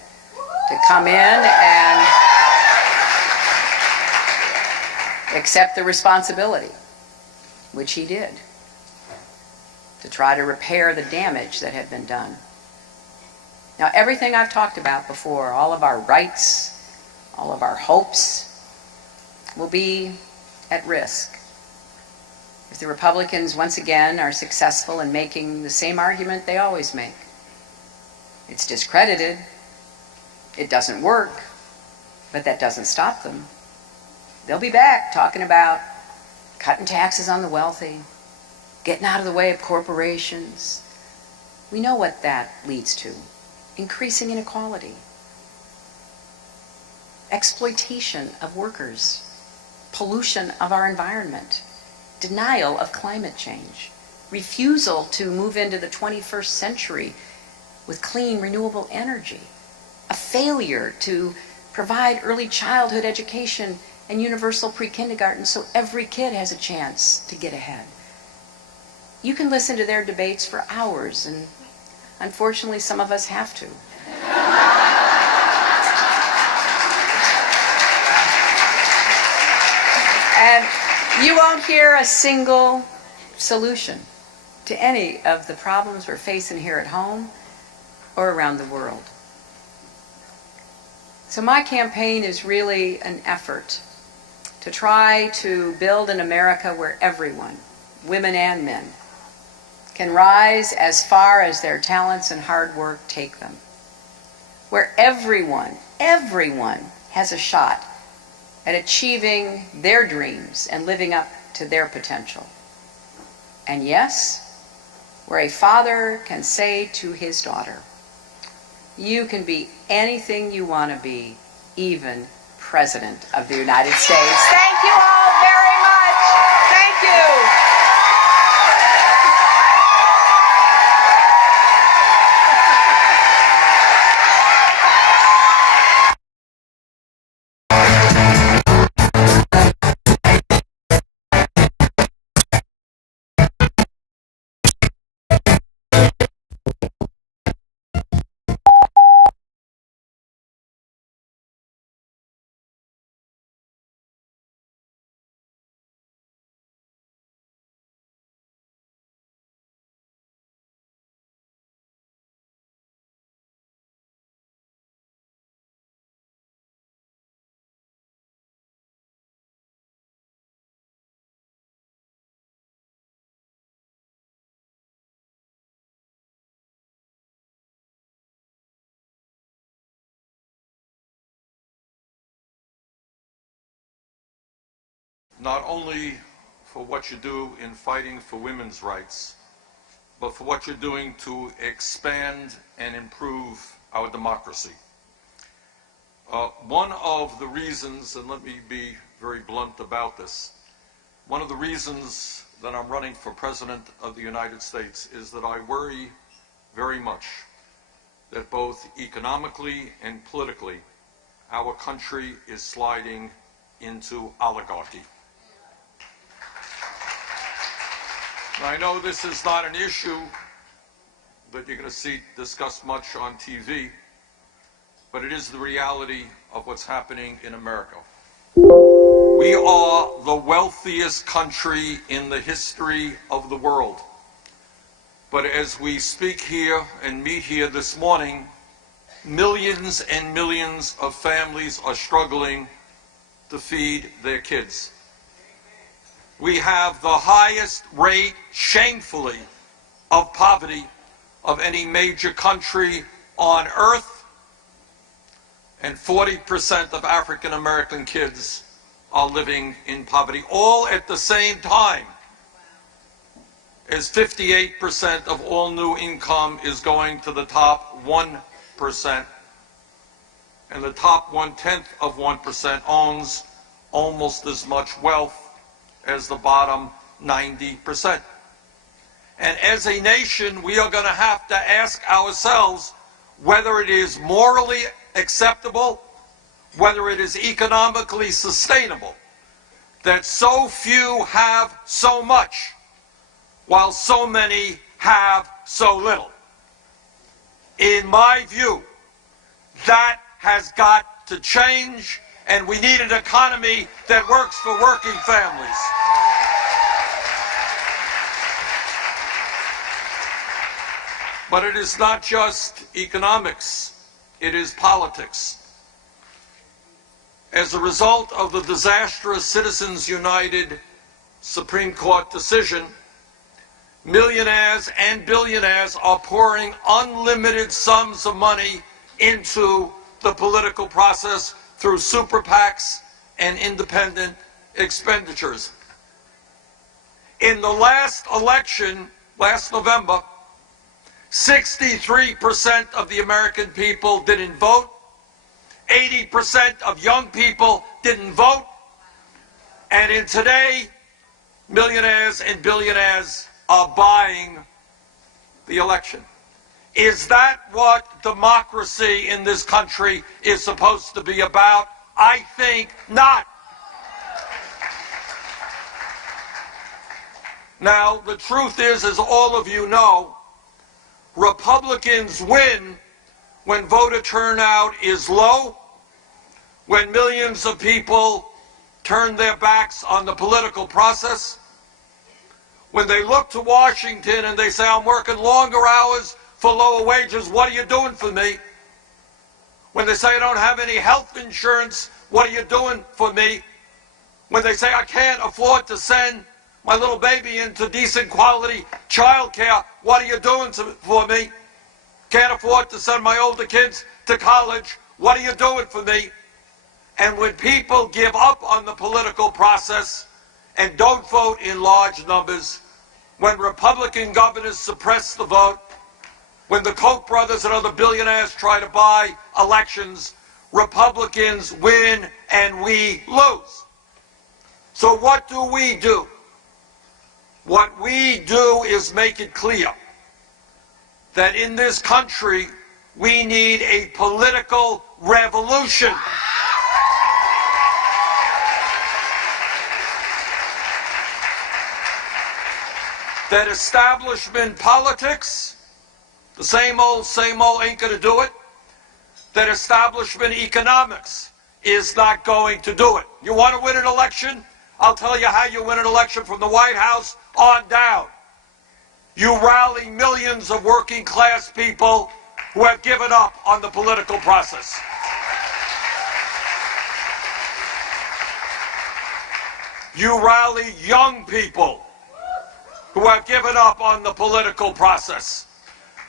to come in and accept the responsibility, which he did, to try to repair the damage that had been done. Now, everything I've talked about before, all of our rights, all of our hopes, will be at risk if the Republicans once again are successful in making the same argument they always make. It's discredited, it doesn't work, but that doesn't stop them. They'll be back talking about cutting taxes on the wealthy, getting out of the way of corporations. We know what that leads to. Increasing inequality, exploitation of workers, pollution of our environment, denial of climate change, refusal to move into the 21st century with clean, renewable energy, a failure to provide early childhood education and universal pre-kindergarten so every kid has a chance to get ahead. You can listen to their debates for hours, and unfortunately, some of us have to. And you won't hear a single solution to any of the problems we're facing here at home or around the world. So my campaign is really an effort to try to build an America where everyone, women and men, can rise as far as their talents and hard work take them. Where everyone has a shot at achieving their dreams and living up to their potential. And yes, where a father can say to his daughter, you can be anything you want to be, even President of the United States. Thank you all very much. Thank you. Not only for what you do in fighting for women's rights, but for what you're doing to expand and improve our democracy. One of the reasons, and let me be very blunt about this, one of the reasons that I'm running for President of the United States is that I worry very much that both economically and politically, our country is sliding into oligarchy. Now, I know this is not an issue that you're going to see discussed much on TV, but it is the reality of what's happening in America. We are the wealthiest country in the history of the world. But as we speak here and meet here this morning, millions and millions of families are struggling to feed their kids. We have the highest rate, shamefully, of poverty of any major country on earth, and 40% of African American kids are living in poverty, all at the same time as 58% of all new income is going to the top 1%, and the top 0.1% owns almost as much wealth as the bottom 90%. And as a nation, we are going to have to ask ourselves whether it is morally acceptable, whether it is economically sustainable, that so few have so much, while so many have so little. In my view, that has got to change, and we need an economy that works for working families. But it is not just economics, it is politics. As a result of the disastrous Citizens United Supreme Court decision, millionaires and billionaires are pouring unlimited sums of money into the political process through super PACs and independent expenditures. In the last election, last November, 63% of the American people didn't vote. 80% of young people didn't vote. And in today, millionaires and billionaires are buying the election. Is that what democracy in this country is supposed to be about? I think not. Now, the truth is, as all of you know, Republicans win when voter turnout is low, when millions of people turn their backs on the political process, when they look to Washington and they say, I'm working longer hours for lower wages, what are you doing for me? When they say, I don't have any health insurance, what are you doing for me? When they say, I can't afford to send my little baby into decent quality child care, what are you doing for me? Can't afford to send my older kids to college, what are you doing for me? And when people give up on the political process and don't vote in large numbers, when Republican governors suppress the vote, when the Koch brothers and other billionaires try to buy elections, Republicans win and we lose. So what do? What we do is make it clear that in this country we need a political revolution. That establishment politics, the same old ain't going to do it. That establishment economics is not going to do it. You want to win an election? I'll tell you how you win an election from the White House on down. You rally millions of working class people who have given up on the political process. You rally young people who have given up on the political process.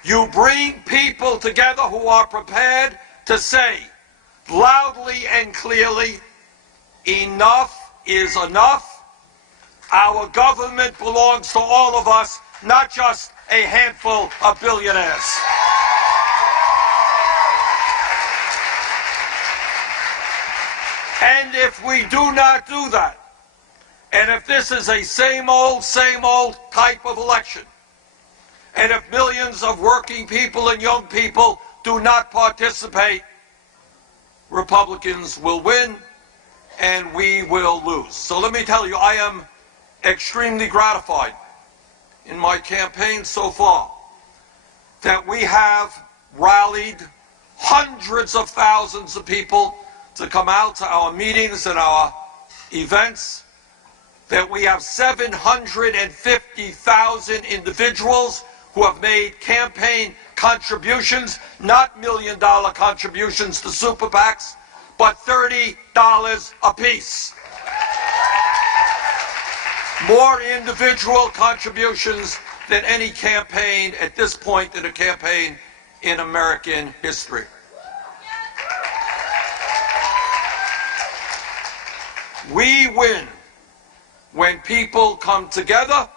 You bring people together who are prepared to say loudly and clearly, enough is enough. Our government belongs to all of us, not just a handful of billionaires. And if we do not do that, and if this is a same old type of election, and if millions of working people and young people do not participate, Republicans will win and we will lose. So let me tell you, I am extremely gratified in my campaign so far that we have rallied hundreds of thousands of people to come out to our meetings and our events, that we have 750,000 individuals who have made campaign contributions, not million-dollar contributions to super PACs, but $30 apiece. More individual contributions than any campaign at this point in a campaign in American history. We win when people come together,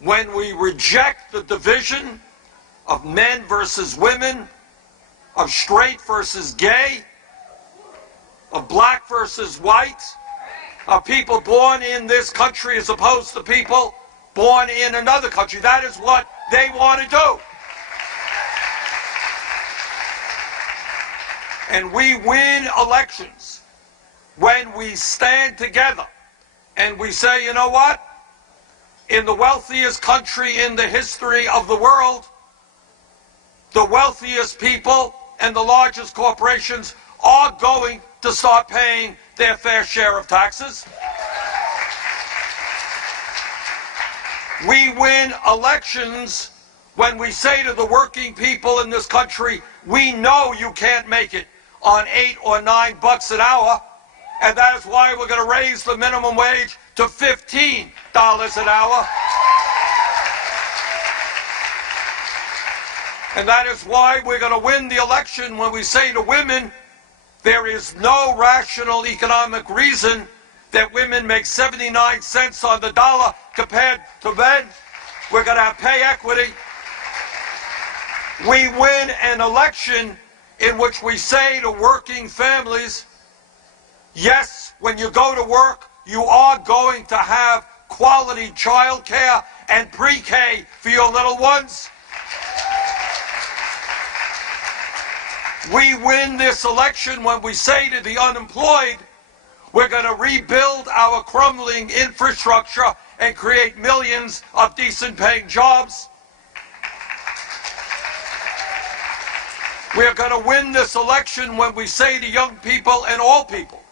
when we reject the division of men versus women, of straight versus gay, of black versus white, of people born in this country as opposed to people born in another country. That is what they want to do. And we win elections when we stand together and we say, you know what? In the wealthiest country in the history of the world, the wealthiest people and the largest corporations are going to start paying their fair share of taxes. We win elections when we say to the working people in this country, we know you can't make it on $8 or $9 an hour, and that is why we're going to raise the minimum wage to $15 an hour. And that is why we're going to win the election when we say to women, there is no rational economic reason that women make 79 cents on the dollar compared to men. We're going to have pay equity. We win an election in which we say to working families, yes, when you go to work, you are going to have quality child care and pre-K for your little ones. We win this election when we say to the unemployed, we're going to rebuild our crumbling infrastructure and create millions of decent paying jobs. We're going to win this election when we say to young people and all people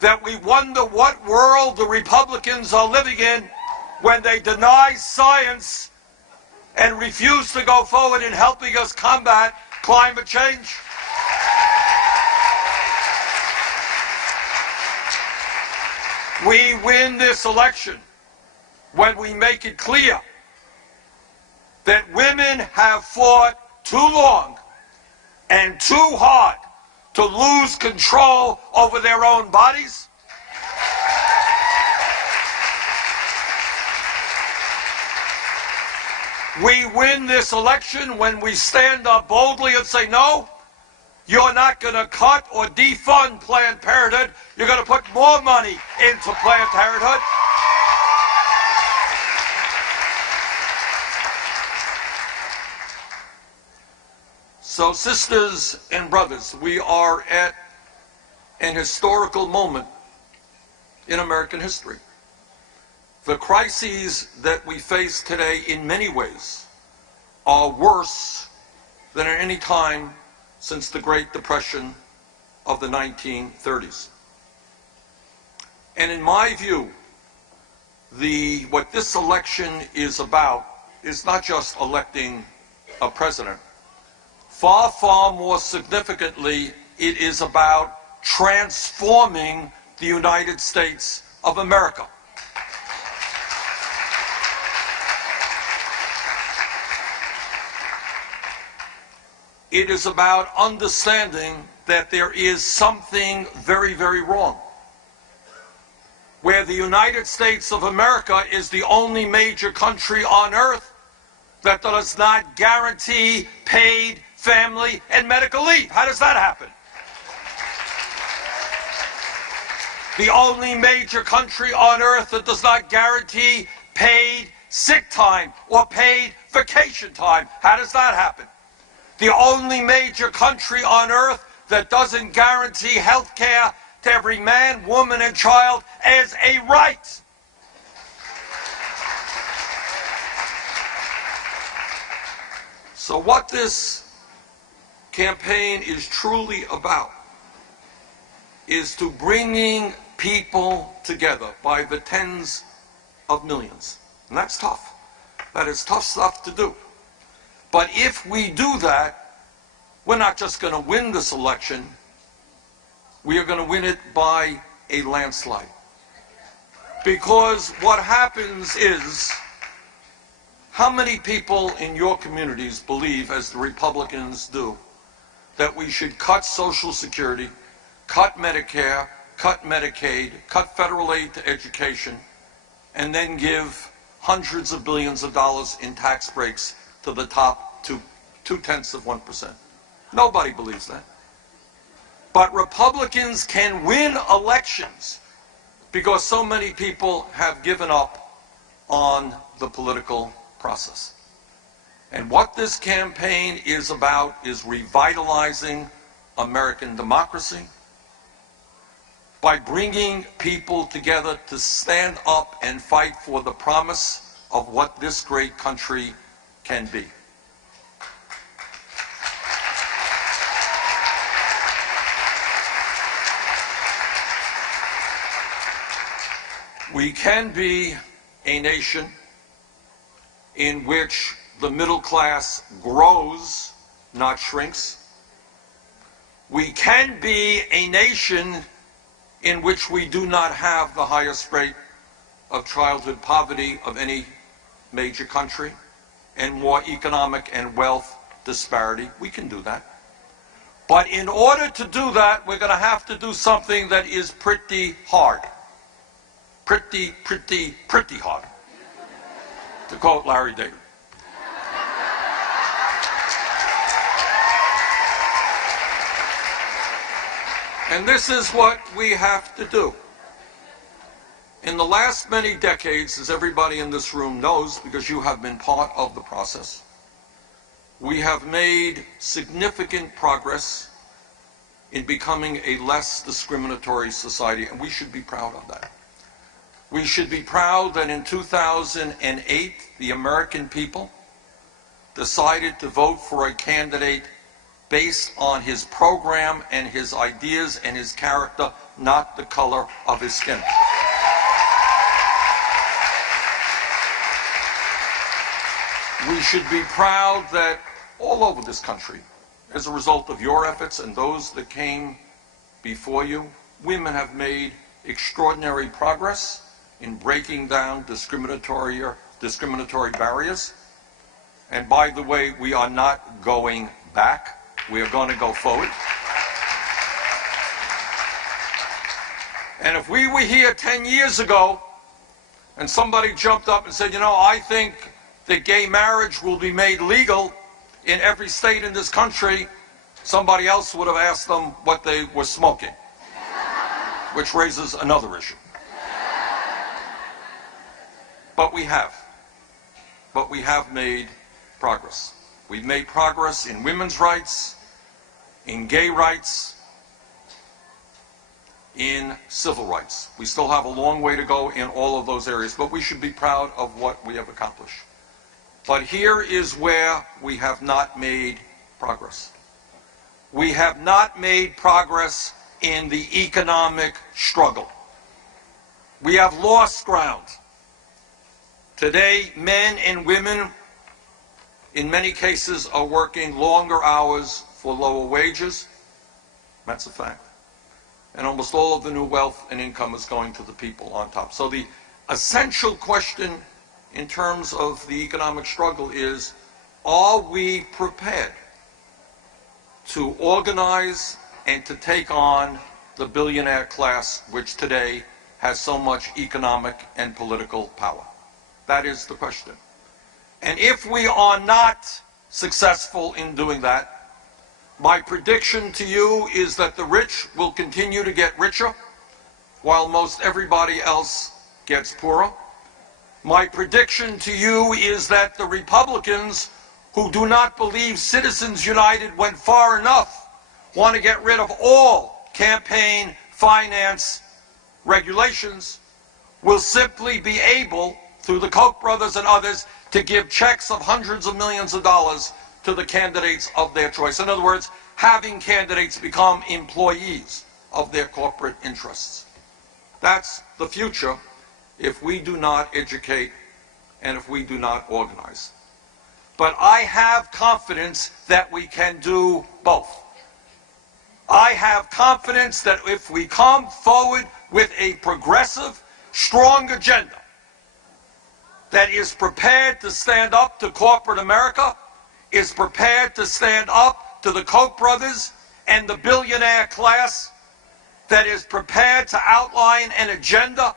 that we wonder what world the Republicans are living in when they deny science and refuse to go forward in helping us combat climate change. We win this election when we make it clear that women have fought too long and too hard to lose control over their own bodies. We win this election when we stand up boldly and say, no, you're not going to cut or defund Planned Parenthood. You're going to put more money into Planned Parenthood. So, sisters and brothers, we are at an historical moment in American history. The crises that we face today in many ways are worse than at any time since the Great Depression of the 1930s. And in my view, what this election is about is not just electing a president. Far, far more significantly, it is about transforming the United States of America. It is about understanding that there is something very, very wrong. Where the United States of America is the only major country on earth that does not guarantee paid family and medical leave. How does that happen? The only major country on earth that does not guarantee paid sick time or paid vacation time. How does that happen? The only major country on earth that doesn't guarantee health care to every man, woman, and child as a right. So what this campaign is truly about is to bringing people together by the tens of millions. And that's tough. That is tough stuff to do. But if we do that, we're not just going to win this election, we are going to win it by a landslide. Because what happens is, how many people in your communities believe, as the Republicans do, that we should cut Social Security, cut Medicare, cut Medicaid, cut federal aid to education, and then give hundreds of billions of dollars in tax breaks to the top 0.2%? Nobody believes that. But Republicans can win elections because so many people have given up on the political process. And what this campaign is about is revitalizing American democracy by bringing people together to stand up and fight for the promise of what this great country can be. We can be a nation in which the middle class grows, not shrinks. We can be a nation in which we do not have the highest rate of childhood poverty of any major country and more economic and wealth disparity. We can do that. But in order to do that, we're going to have to do something that is pretty hard. Pretty hard, to quote Larry David. And this is what we have to do. In the last many decades, as everybody in this room knows, because you have been part of the process, we have made significant progress in becoming a less discriminatory society, and we should be proud of that. We should be proud that in 2008, the American people decided to vote for a candidate based on his program and his ideas and his character, not the color of his skin. We should be proud that all over this country, as a result of your efforts and those that came before you, women have made extraordinary progress in breaking down discriminatory barriers. And by the way, we are not going back. We are going to go forward. And if we were here 10 years ago and somebody jumped up and said, you know, I think that gay marriage will be made legal in every state in this country, somebody else would have asked them what they were smoking, which raises another issue. But we have made progress. We've made progress in women's rights, in gay rights, in civil rights. We still have a long way to go in all of those areas, but we should be proud of what we have accomplished. But here is where we have not made progress. We have not made progress in the economic struggle. We have lost ground. Today, men and women, in many cases, are working longer hours for lower wages. That's a fact. And almost all of the new wealth and income is going to the people on top. So the essential question in terms of the economic struggle is, are we prepared to organize and to take on the billionaire class, which today has so much economic and political power? That is the question. And if we are not successful in doing that, my prediction to you is that the rich will continue to get richer while most everybody else gets poorer. My prediction to you is that the Republicans, who do not believe Citizens United went far enough, want to get rid of all campaign finance regulations, will simply be able, through the Koch brothers and others, to give checks of hundreds of millions of dollars to the candidates of their choice. In other words, having candidates become employees of their corporate interests. That's the future if we do not educate and if we do not organize. But I have confidence that we can do both. I have confidence that if we come forward with a progressive, strong agenda that is prepared to stand up to corporate America, is prepared to stand up to the Koch brothers and the billionaire class, that is prepared to outline an agenda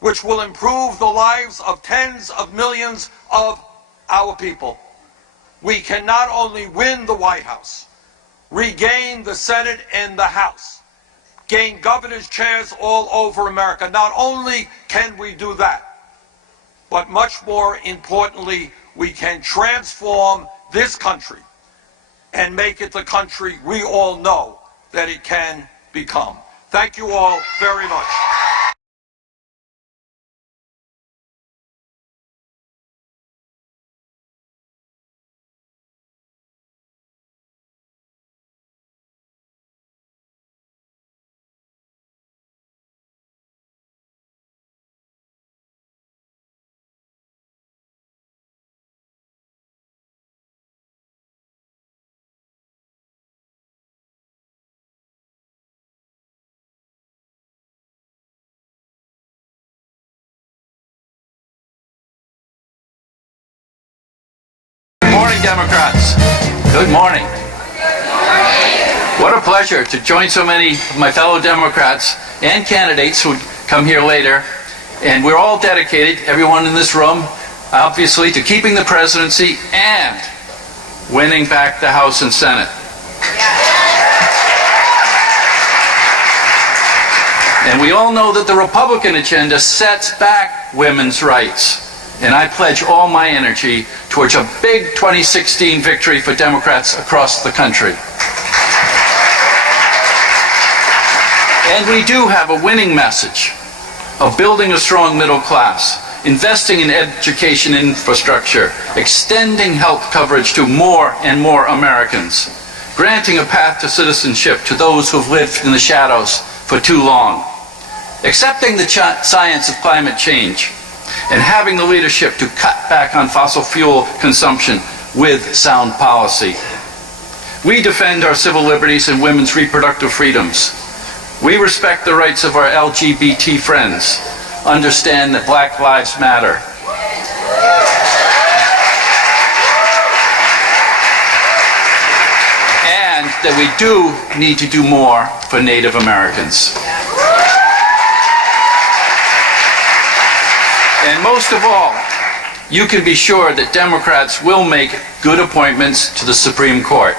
which will improve the lives of tens of millions of our people, we can not only win the White House, regain the Senate and the House, gain governor's chairs all over America. Not only can we do that, but much more importantly, we can transform this country and make it the country we all know that it can become. Thank you all very much. Good morning, Democrats. Good morning. What a pleasure to join so many of my fellow Democrats and candidates who come here later. And we're all dedicated, everyone in this room, obviously, to keeping the presidency and winning back the House and Senate. And we all know that the Republican agenda sets back women's rights. And I pledge all my energy towards a big 2016 victory for Democrats across the country. And we do have a winning message of building a strong middle class, investing in education and infrastructure, extending health coverage to more and more Americans, granting a path to citizenship to those who have lived in the shadows for too long, accepting the science of climate change, and having the leadership to cut back on fossil fuel consumption with sound policy. We defend our civil liberties and women's reproductive freedoms. We respect the rights of our LGBT friends, understand that Black Lives Matter. And that we do need to do more for Native Americans. And most of all, you can be sure that Democrats will make good appointments to the Supreme Court.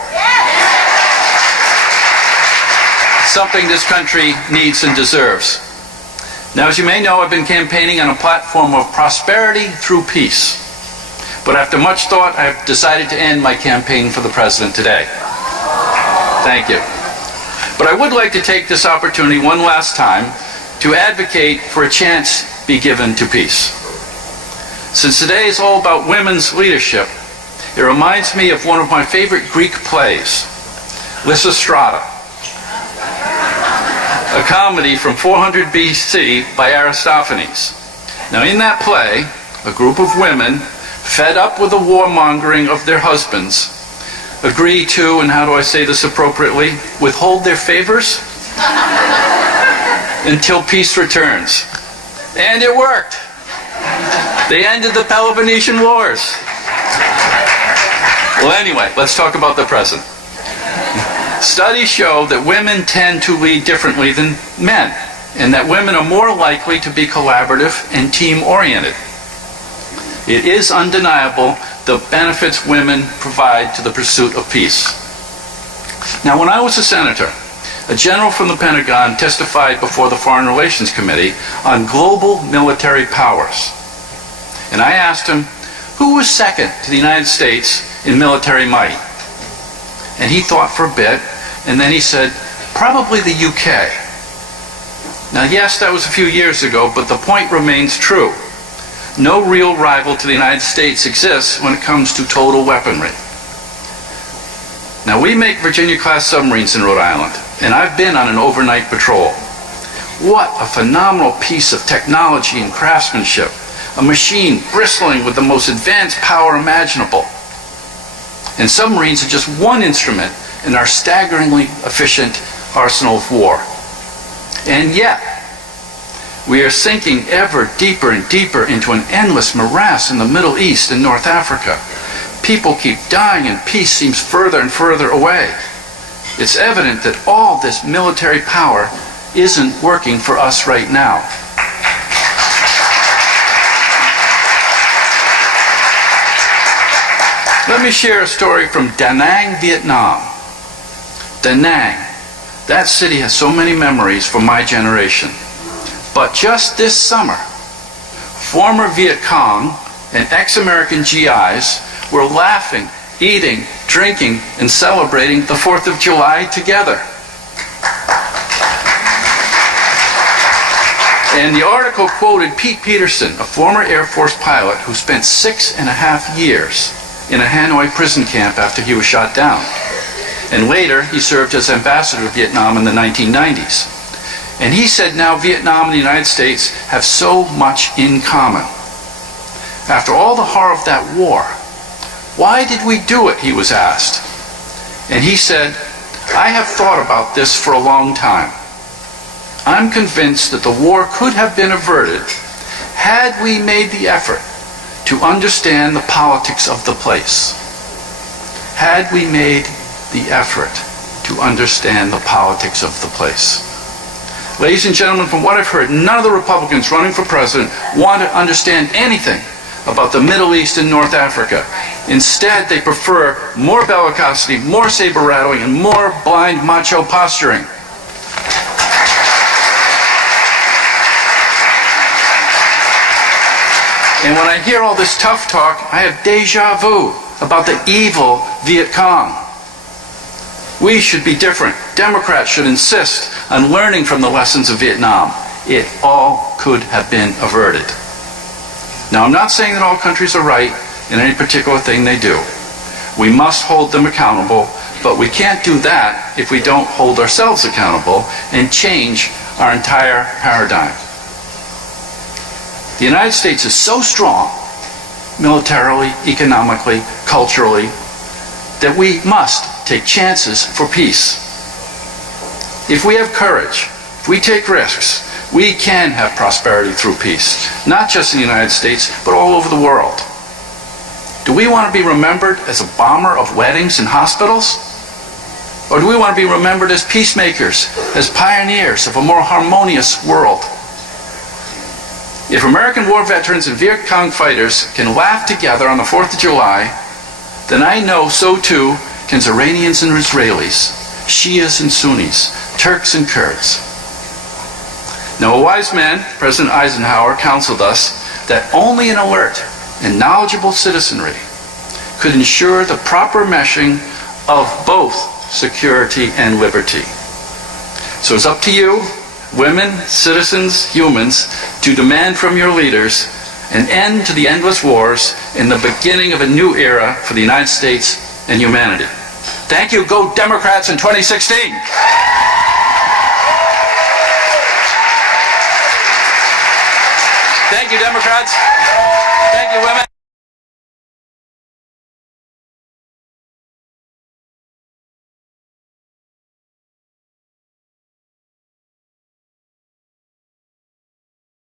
Something this country needs and deserves. Now, as you may know, I've been campaigning on a platform of prosperity through peace. But after much thought, I've decided to end my campaign for the president today. Thank you. But I would like to take this opportunity one last time to advocate for a chance be given to peace. Since today is all about women's leadership, it reminds me of one of my favorite Greek plays, Lysistrata, a comedy from 400 BC by Aristophanes. Now, in that play, a group of women, fed up with the warmongering of their husbands, agree to, and how do I say this appropriately, withhold their favors until peace returns. And it worked. They ended the Peloponnesian Wars. Well, anyway, let's talk about the present. Studies show that women tend to lead differently than men, and that women are more likely to be collaborative and team-oriented. It is undeniable the benefits women provide to the pursuit of peace. Now, when I was a senator, a general from the Pentagon testified before the Foreign Relations Committee on global military powers. And I asked him, who was second to the United States in military might? And he thought for a bit, and then he said, probably the UK. Now, yes, that was a few years ago, but the point remains true. No real rival to the United States exists when it comes to total weaponry. Now, we make Virginia-class submarines in Rhode Island, and I've been on an overnight patrol. What a phenomenal piece of technology and craftsmanship. A machine bristling with the most advanced power imaginable. And submarines are just one instrument in our staggeringly efficient arsenal of war. And yet, we are sinking ever deeper and deeper into an endless morass in the Middle East and North Africa. People keep dying and peace seems further and further away. It's evident that all this military power isn't working for us right now. Let me share a story from Da Nang, Vietnam. Da Nang. That city has so many memories for my generation. But just this summer, former Viet Cong and ex-American GIs were laughing, eating, drinking, and celebrating the 4th of July together. And the article quoted Pete Peterson, a former Air Force pilot who spent 6.5 years in a Hanoi prison camp after he was shot down. And later, he served as ambassador to Vietnam in the 1990s. And he said now Vietnam and the United States have so much in common. After all the horror of that war, why did we do it, he was asked. And he said, I have thought about this for a long time. I'm convinced that the war could have been averted had we made the effort to understand the politics of the place. Had we made the effort to understand the politics of the place. Ladies and gentlemen, from what I've heard, none of the Republicans running for president want to understand anything about the Middle East and North Africa. Instead, they prefer more bellicosity, more saber rattling, and more blind macho posturing. And when I hear all this tough talk, I have deja vu about the evil Viet Cong. We should be different. Democrats should insist on learning from the lessons of Vietnam. It all could have been averted. Now, I'm not saying that all countries are right in any particular thing they do. We must hold them accountable, but we can't do that if we don't hold ourselves accountable and change our entire paradigm. The United States is so strong, militarily, economically, culturally, that we must take chances for peace. If we have courage, if we take risks, we can have prosperity through peace, not just in the United States, but all over the world. Do we want to be remembered as a bomber of weddings and hospitals? Or do we want to be remembered as peacemakers, as pioneers of a more harmonious world? If American war veterans and Viet Cong fighters can laugh together on the 4th of July, then I know so too can Iranians and Israelis, Shias and Sunnis, Turks and Kurds. Now, a wise man, President Eisenhower, counseled us that only an alert and knowledgeable citizenry could ensure the proper meshing of both security and liberty. So it's up to you, women, citizens, humans, to demand from your leaders an end to the endless wars and the beginning of a new era for the United States and humanity. Thank you. Go Democrats in 2016. Thank you, Democrats. Thank you, women.